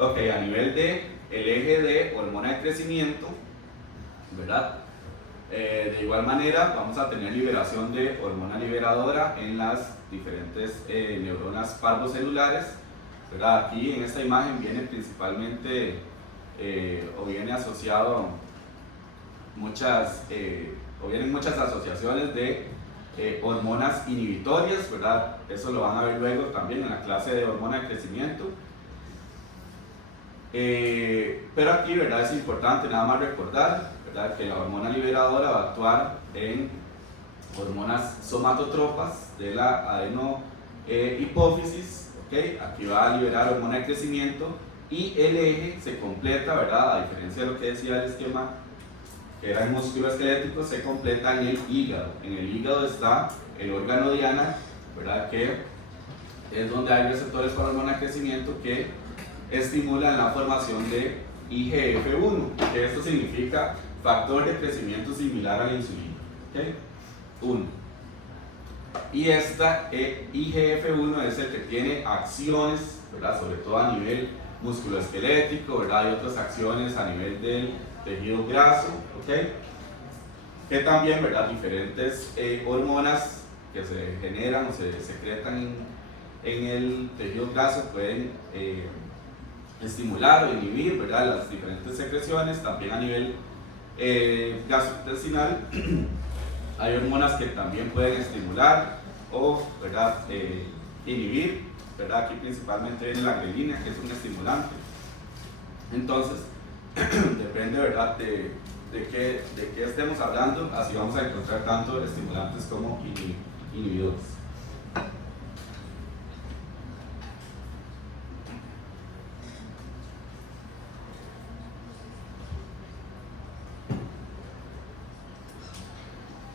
Ok, a nivel de el eje de hormona de crecimiento, ¿verdad? De igual manera vamos a tener liberación de hormona liberadora en las diferentes neuronas parvocelulares, ¿verdad? Aquí en esta imagen viene principalmente o viene asociado o vienen muchas asociaciones de hormonas inhibitorias, ¿verdad? Eso lo van a ver luego también en la clase de hormona de crecimiento. Pero aquí, ¿verdad? Es importante nada más recordar, ¿verdad? Que la hormona liberadora va a actuar en hormonas somatotropas de la adenohipófisis, ¿ok? Aquí va a liberar hormona de crecimiento y el eje se completa, ¿verdad? A diferencia de lo que decía el esquema, que era el músculo esquelético, se completa en el hígado. En el hígado está el órgano diana, ¿verdad? Que es donde hay receptores para hormona de crecimiento que estimulan la formación de IGF-1, que esto significa factor de crecimiento similar a la insulina, ¿okay? 1. Y esta IGF-1 es el que tiene acciones, ¿verdad? Sobre todo a nivel musculoesquelético, ¿verdad? Y otras acciones a nivel del tejido graso, ¿okay? Que también, ¿verdad? Diferentes hormonas que se generan o se secretan en el tejido graso pueden estimular o inhibir, ¿verdad? Las diferentes secreciones. También a nivel gastrointestinal hay hormonas que también pueden estimular o, ¿verdad? Inhibir, ¿verdad? Aquí principalmente viene la grelina, que es un estimulante. Entonces depende, ¿verdad? de qué estemos hablando, así vamos a encontrar tanto estimulantes como inhibidores.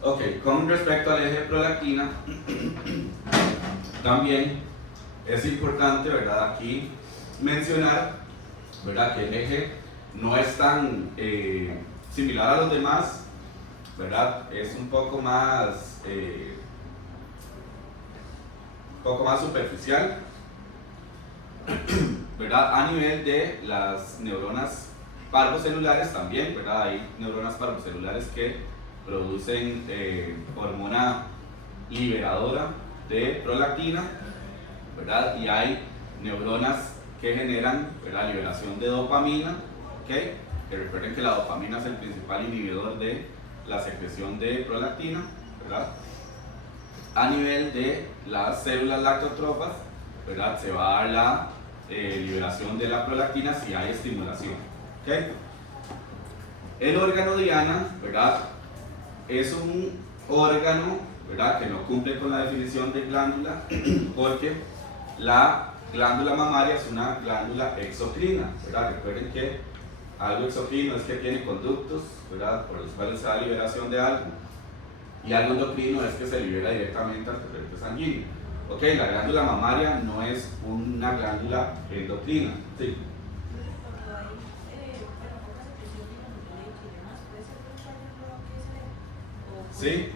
Ok, con respecto al eje de prolactina, También es importante, ¿verdad?, aquí mencionar, ¿verdad?, que el eje no es tan similar a los demás, ¿verdad?, es un poco más superficial, ¿verdad? A nivel de las neuronas parvocelulares también, ¿verdad? Hay neuronas parvocelulares que producen hormona liberadora de prolactina, ¿verdad? Y hay neuronas que generan, ¿verdad?, liberación de dopamina, ¿okay? Que recuerden que la dopamina es el principal inhibidor de la secreción de prolactina, ¿verdad? A nivel de las células lactotrofas, ¿verdad?, se va a dar la liberación de la prolactina si hay estimulación, ¿okay? El órgano diana, ¿verdad?, es un órgano, ¿verdad?, que no cumple con la definición de glándula porque la glándula mamaria es una glándula exocrina, ¿verdad? Recuerden que algo exocrino es que tiene conductos, ¿verdad?, por los cuales se da liberación de algo, y algo endocrino es que se libera directamente al torrente sanguíneo. Ok, la glándula mamaria no es una glándula endocrina. Sí. Sí,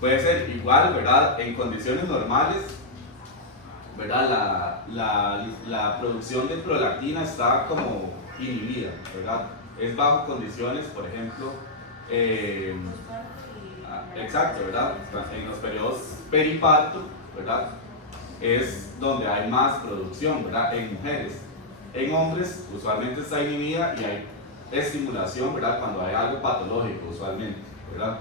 puede ser igual, ¿verdad? En condiciones normales, ¿verdad? La producción de prolactina está como inhibida, ¿verdad? Es bajo condiciones, por ejemplo, exacto, ¿verdad? En los periodos periparto, ¿verdad?, es donde hay más producción, ¿verdad?, en mujeres. En hombres usualmente está inhibida y hay estimulación, ¿verdad?, cuando hay algo patológico usualmente, ¿verdad?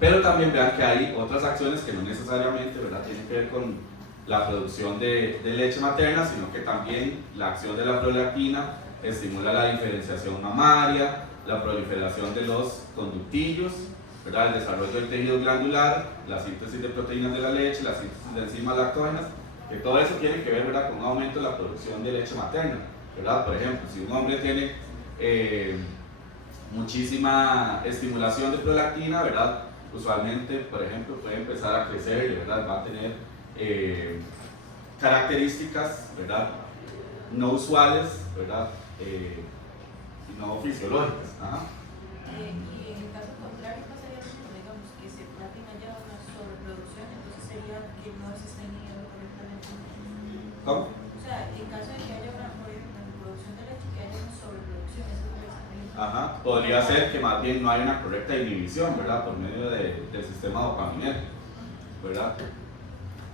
Pero también vean que hay otras acciones que no necesariamente, ¿verdad?, tienen que ver con la producción de leche materna, sino que también la acción de la prolactina estimula la diferenciación mamaria, la proliferación de los conductillos, ¿verdad?, el desarrollo del tejido glandular, la síntesis de proteínas de la leche, la síntesis de enzimas lactógenas, que todo eso tiene que ver, ¿verdad?, con un aumento de la producción de leche materna, ¿verdad? Por ejemplo, si un hombre tiene muchísima estimulación de prolactina, ¿verdad?, usualmente, por ejemplo, puede empezar a crecer, ¿verdad?, va a tener características, ¿verdad?, no usuales, ¿verdad?, y no fisiológicas. Ajá. Y en el caso contrario, ¿qué sería como, digamos, que se practica ya una sobreproducción, entonces sería que no se está inhibiendo correctamente? ¿Cómo? O sea, en caso de que haya una, por ejemplo, en producción de leche, que haya una sobreproducción, eso es lo que se está inhibiendo. Ajá, podría ser que más bien no hay una correcta inhibición, ¿verdad?, por medio del sistema dopaminérgico, ¿verdad?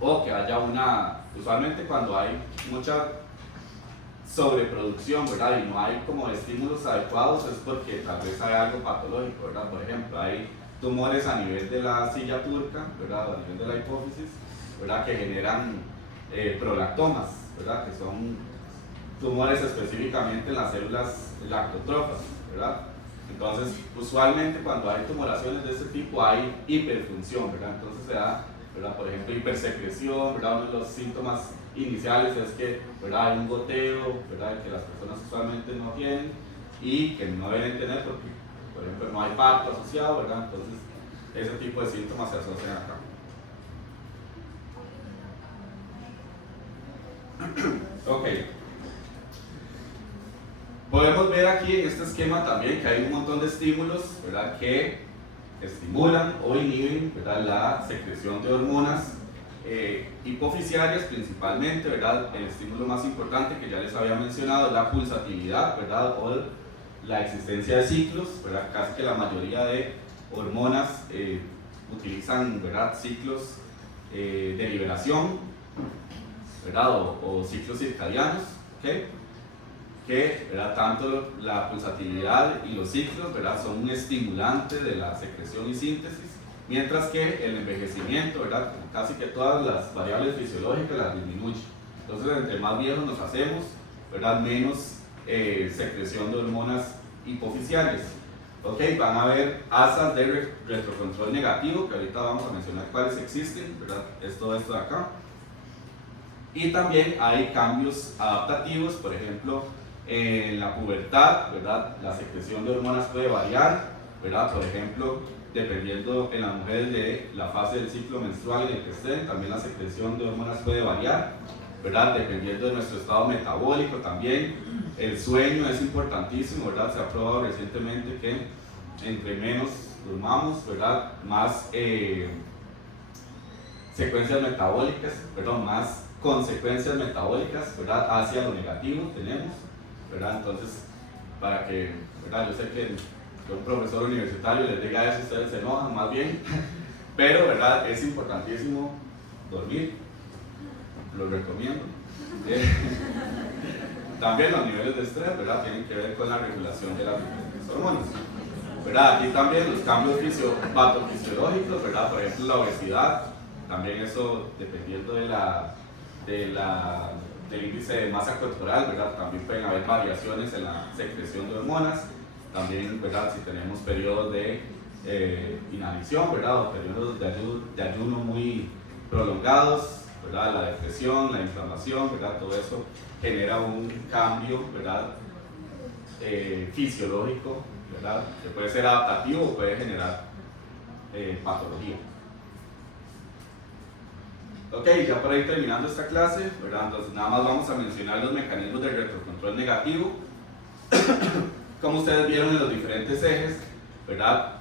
O que haya usualmente cuando hay mucha sobreproducción, ¿verdad?, y no hay como estímulos adecuados, es porque tal vez hay algo patológico, ¿verdad? Por ejemplo, hay tumores a nivel de la silla turca, ¿verdad?, o a nivel de la hipófisis, ¿verdad?, que generan prolactomas, ¿verdad?, que son tumores específicamente en las células lactotrofas, ¿verdad? Entonces, usualmente cuando hay tumoraciones de este tipo hay hiperfunción, ¿verdad? Entonces se da, ¿verdad?, por ejemplo, hipersecreción, ¿verdad? Uno de los síntomas iniciales es que, ¿verdad?, hay un goteo, ¿verdad?, que las personas usualmente no tienen y que no deben tener porque, por ejemplo, no hay parto asociado, ¿verdad? Entonces, ese tipo de síntomas se asocian acá. Ok. Podemos ver aquí en este esquema también que hay un montón de estímulos, ¿verdad?, que estimulan o inhiben, ¿verdad?, la secreción de hormonas hipofisiarias principalmente, ¿verdad? El estímulo más importante que ya les había mencionado es la pulsatividad, ¿verdad?, o la existencia de ciclos, ¿verdad? Casi que la mayoría de hormonas utilizan, ¿verdad?, ciclos de liberación, ¿verdad?, o ciclos circadianos, ¿okay?, que, ¿verdad?, tanto la pulsatividad y los ciclos, ¿verdad?, son un estimulante de la secreción y síntesis, mientras que el envejecimiento, ¿verdad?, como casi que todas las variables fisiológicas las disminuye. Entonces, entre más viejos nos hacemos, ¿verdad?, menos secreción de hormonas hipofisiales. Ok, van a haber asas de retrocontrol negativo, que ahorita vamos a mencionar cuáles existen, ¿verdad?, es todo esto de acá. Y también hay cambios adaptativos, por ejemplo, en la pubertad, ¿verdad?, la secreción de hormonas puede variar, ¿verdad? Por ejemplo, dependiendo en las mujeres de la fase del ciclo menstrual en el que estén, también la secreción de hormonas puede variar, ¿verdad? Dependiendo de nuestro estado metabólico también. El sueño es importantísimo, ¿verdad? Se ha probado recientemente que entre menos durmamos, ¿verdad? Más secuencias metabólicas, perdón, más consecuencias metabólicas, ¿verdad? Hacia lo negativo tenemos, ¿verdad? Entonces, para que, ¿verdad? Yo sé que un profesor universitario les diga eso, ustedes se enojan más bien, pero, ¿verdad? Es importantísimo dormir, lo recomiendo. También los niveles de estrés, ¿verdad? Tienen que ver con la regulación de las diferentes hormonas, ¿verdad? Aquí también los cambios patofisiológicos, ¿verdad? Por ejemplo, la obesidad, también eso dependiendo del índice de masa corporal, ¿verdad? También pueden haber variaciones en la secreción de hormonas, también, ¿verdad? Si tenemos periodos de inanición, ¿verdad? O periodos de ayuno muy prolongados, ¿verdad? La depresión, la inflamación, ¿verdad? Todo eso genera un cambio, ¿verdad? Fisiológico, ¿verdad? Que puede ser adaptativo o puede generar patología. Ok, ya para ir terminando esta clase, ¿verdad? Entonces nada más vamos a mencionar los mecanismos de retrocontrol negativo. Como ustedes vieron en los diferentes ejes, ¿verdad?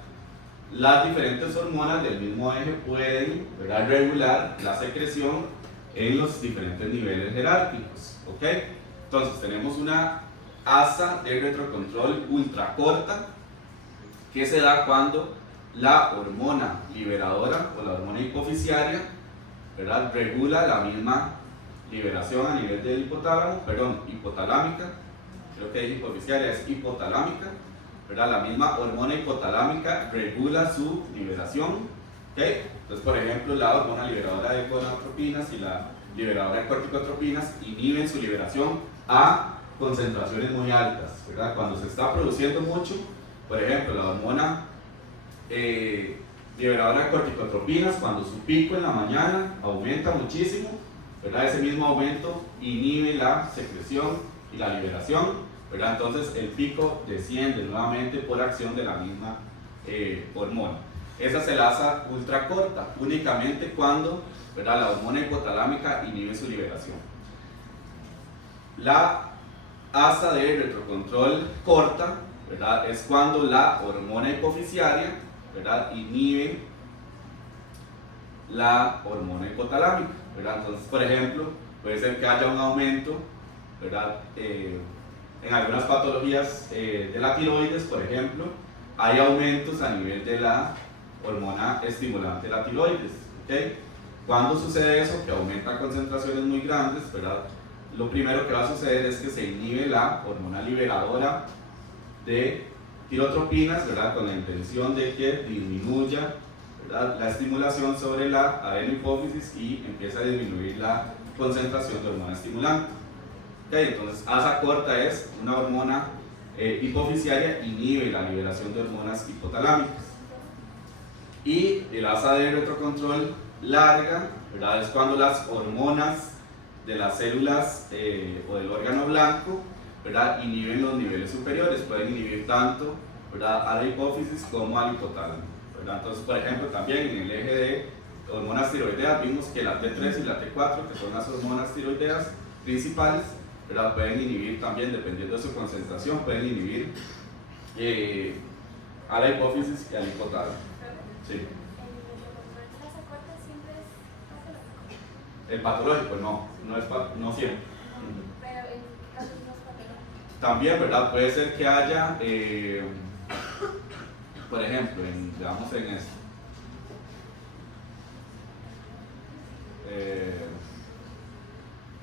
Las diferentes hormonas del mismo eje pueden, ¿verdad?, regular la secreción en los diferentes niveles jerárquicos, ¿ok? Entonces tenemos una asa de retrocontrol ultracorta que se da cuando la hormona liberadora o la hormona hipofisiaria, ¿verdad?, regula la misma liberación a nivel del hipotálamo, perdón, hipotalámica, creo que hipofisiaria es hipotalámica, ¿verdad? La misma hormona hipotalámica regula su liberación, ¿ok? Entonces, por ejemplo, la hormona liberadora de gonadotropinas y la liberadora de corticotropinas inhiben su liberación a concentraciones muy altas, ¿verdad? Cuando se está produciendo mucho, por ejemplo, la hormona liberadora de corticotropinas, cuando su pico en la mañana aumenta muchísimo, ¿verdad? Ese mismo aumento inhibe la secreción y la liberación, ¿verdad? Entonces el pico desciende nuevamente por acción de la misma hormona. Esa es el asa ultracorta, únicamente cuando, ¿verdad?, la hormona hipotalámica inhibe su liberación. La asa de retrocontrol corta, ¿verdad?, es cuando la hormona hipofisiaria, ¿verdad?, inhibe la hormona hipotalámica, ¿verdad? Entonces, por ejemplo, puede ser que haya un aumento, ¿verdad?, en algunas patologías de la tiroides, por ejemplo, hay aumentos a nivel de la hormona estimulante de la tiroides, ¿okay? Cuando sucede eso, que aumenta concentraciones muy grandes, ¿verdad?, lo primero que va a suceder es que se inhibe la hormona liberadora de tirotropinas, ¿verdad?, con la intención de que disminuya, ¿verdad?, la estimulación sobre la adenohipófisis y empieza a disminuir la concentración de hormona estimulante. Okay, entonces, asa corta es una hormona hipofisiaria, inhibe la liberación de hormonas hipotalámicas. Y el asa de retrocontrol larga, ¿verdad?, es cuando las hormonas de las células o del órgano blanco, ¿verdad?, inhiben los niveles superiores, pueden inhibir tanto, ¿verdad?, a la hipófisis como al hipotálamo, ¿verdad? Entonces, por ejemplo, también en el eje de hormonas tiroideas vimos que la T3 y la T4, que son las hormonas tiroideas principales, ¿verdad?, pueden inhibir también, dependiendo de su concentración, pueden inhibir a la hipófisis y al hipotálamo. Sí. El patológico no es no siempre. Pero en casos no es patológico. También, ¿verdad? Puede ser que haya, por ejemplo, veamos en esto.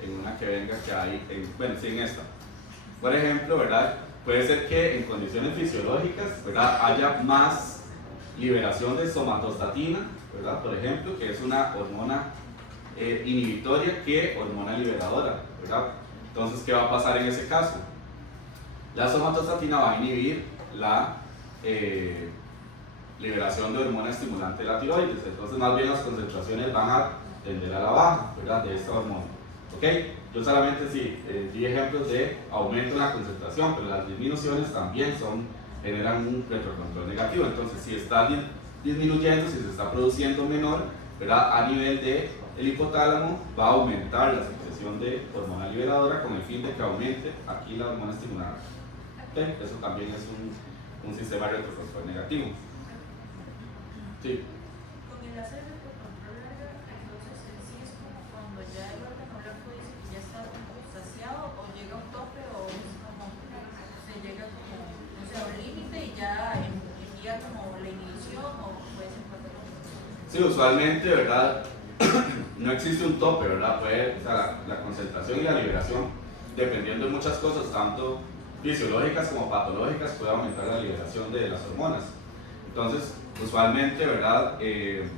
En una que venga que hay, bueno, sí, en esta. Por ejemplo, ¿verdad?, puede ser que en condiciones fisiológicas, ¿verdad?, haya más liberación de somatostatina, ¿verdad?, por ejemplo, que es una hormona inhibitoria que hormona liberadora, ¿verdad? Entonces, ¿qué va a pasar en ese caso? La somatostatina va a inhibir la liberación de hormona estimulante de la tiroides, entonces más bien las concentraciones van a tender a la baja, ¿verdad?, de esta hormona. ¿Ok? Yo solamente sí di ejemplos de aumento en la concentración, pero las disminuciones también son generan un retrocontrol negativo. Entonces, si está disminuyendo, si se está produciendo menor, ¿verdad? A nivel del hipotálamo, va a aumentar la secreción de hormona liberadora con el fin de que aumente aquí la hormona estimulada. ¿Okay? Eso también es un sistema de retrocontrol negativo. Sí. Con el láser de retrocontrol, entonces sí es como cuando ya el órgano blanco dice que ya está saciado o llega a un tope o es como se llega como, o sea, a un límite y ya envía como la inhibición o puede ser cualquier cosa. Sí, usualmente, ¿verdad? No existe un tope, ¿verdad? O sea, la concentración y la liberación, dependiendo de muchas cosas, tanto fisiológicas como patológicas, puede aumentar la liberación de las hormonas. Entonces, usualmente, ¿verdad? El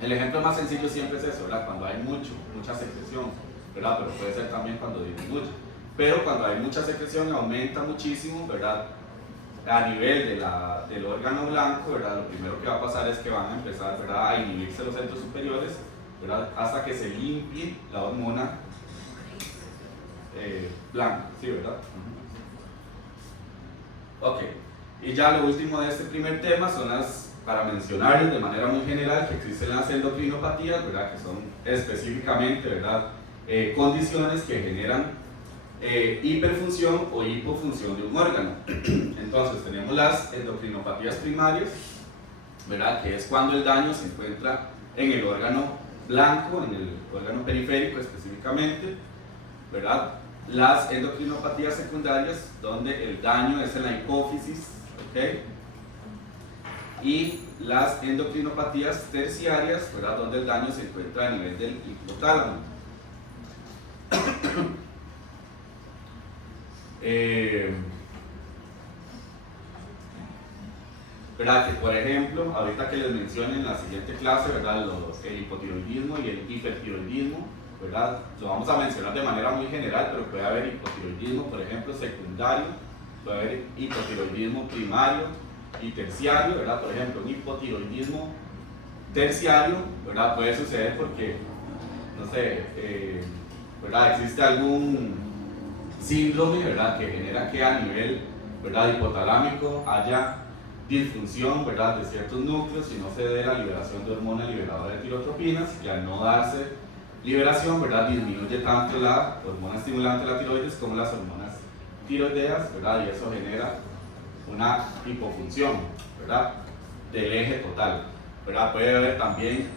ejemplo más sencillo siempre es eso, ¿verdad? Cuando hay mucha secreción, ¿verdad? Pero puede ser también cuando disminuye. Pero cuando hay mucha secreción aumenta muchísimo, ¿verdad? A nivel del órgano blanco, ¿verdad? Lo primero que va a pasar es que van a empezar, ¿verdad? A inhibirse los centros superiores, ¿verdad? Hasta que se limpie la hormona blanca, ¿sí, verdad? Ok, y ya lo último de este primer tema son para mencionarles de manera muy general que existen las endocrinopatías, ¿verdad? Que son específicamente, ¿verdad? Condiciones que generan hiperfunción o hipofunción de un órgano. Entonces tenemos las endocrinopatías primarias, ¿verdad? Que es cuando el daño se encuentra en el órgano blanco, en el órgano periférico específicamente, ¿verdad? Las endocrinopatías secundarias, donde el daño es en la hipófisis, ¿ok? Y las endocrinopatías terciarias, ¿verdad? Donde el daño se encuentra a nivel del hipotálamo. ¿Verdad? Que por ejemplo, ahorita que les mencioné en la siguiente clase, ¿verdad? El hipotiroidismo y el hipertiroidismo, ¿verdad? Lo vamos a mencionar de manera muy general, pero puede haber hipotiroidismo, por ejemplo, secundario, puede haber hipotiroidismo primario y terciario, ¿verdad? Por ejemplo, un hipotiroidismo terciario, ¿verdad? Puede suceder porque, no sé, ¿verdad? Existe algún síndrome, ¿verdad? Que genera que a nivel, ¿verdad? Hipotalámico haya disfunción, ¿verdad? De ciertos núcleos y no se dé la liberación de hormona liberadora de tirotropinas, y al no darse liberación, ¿verdad? Disminuye tanto la hormona estimulante de la tiroides como las hormonas tiroideas, ¿verdad? Y eso genera una hipofunción, ¿verdad? Del eje total, ¿verdad? Puede haber también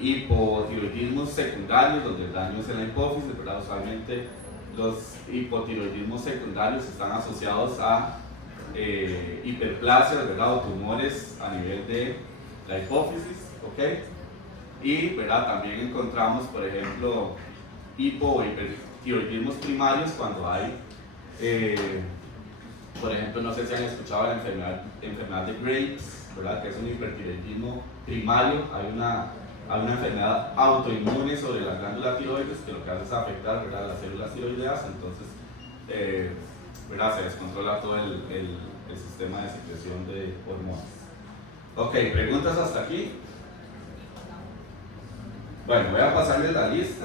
hipotiroidismos secundarios donde el daño es en la hipófisis, ¿verdad? Usualmente los hipotiroidismos secundarios están asociados a hiperplasias, ¿verdad? O tumores a nivel de la hipófisis, ¿ok? Y, ¿verdad? También encontramos, por ejemplo, hipo o hipertiroidismos primarios cuando hay, por ejemplo, no sé si han escuchado la enfermedad de Graves, ¿verdad? Que es un hipertiroidismo primario. Hay una enfermedad autoinmune sobre la glándula tiroides que lo que hace es afectar, ¿verdad? Las células tiroideas, entonces, ¿verdad? Se descontrola todo el sistema de secreción de hormonas. Ok, ¿preguntas hasta aquí? Bueno, voy a pasarles la lista.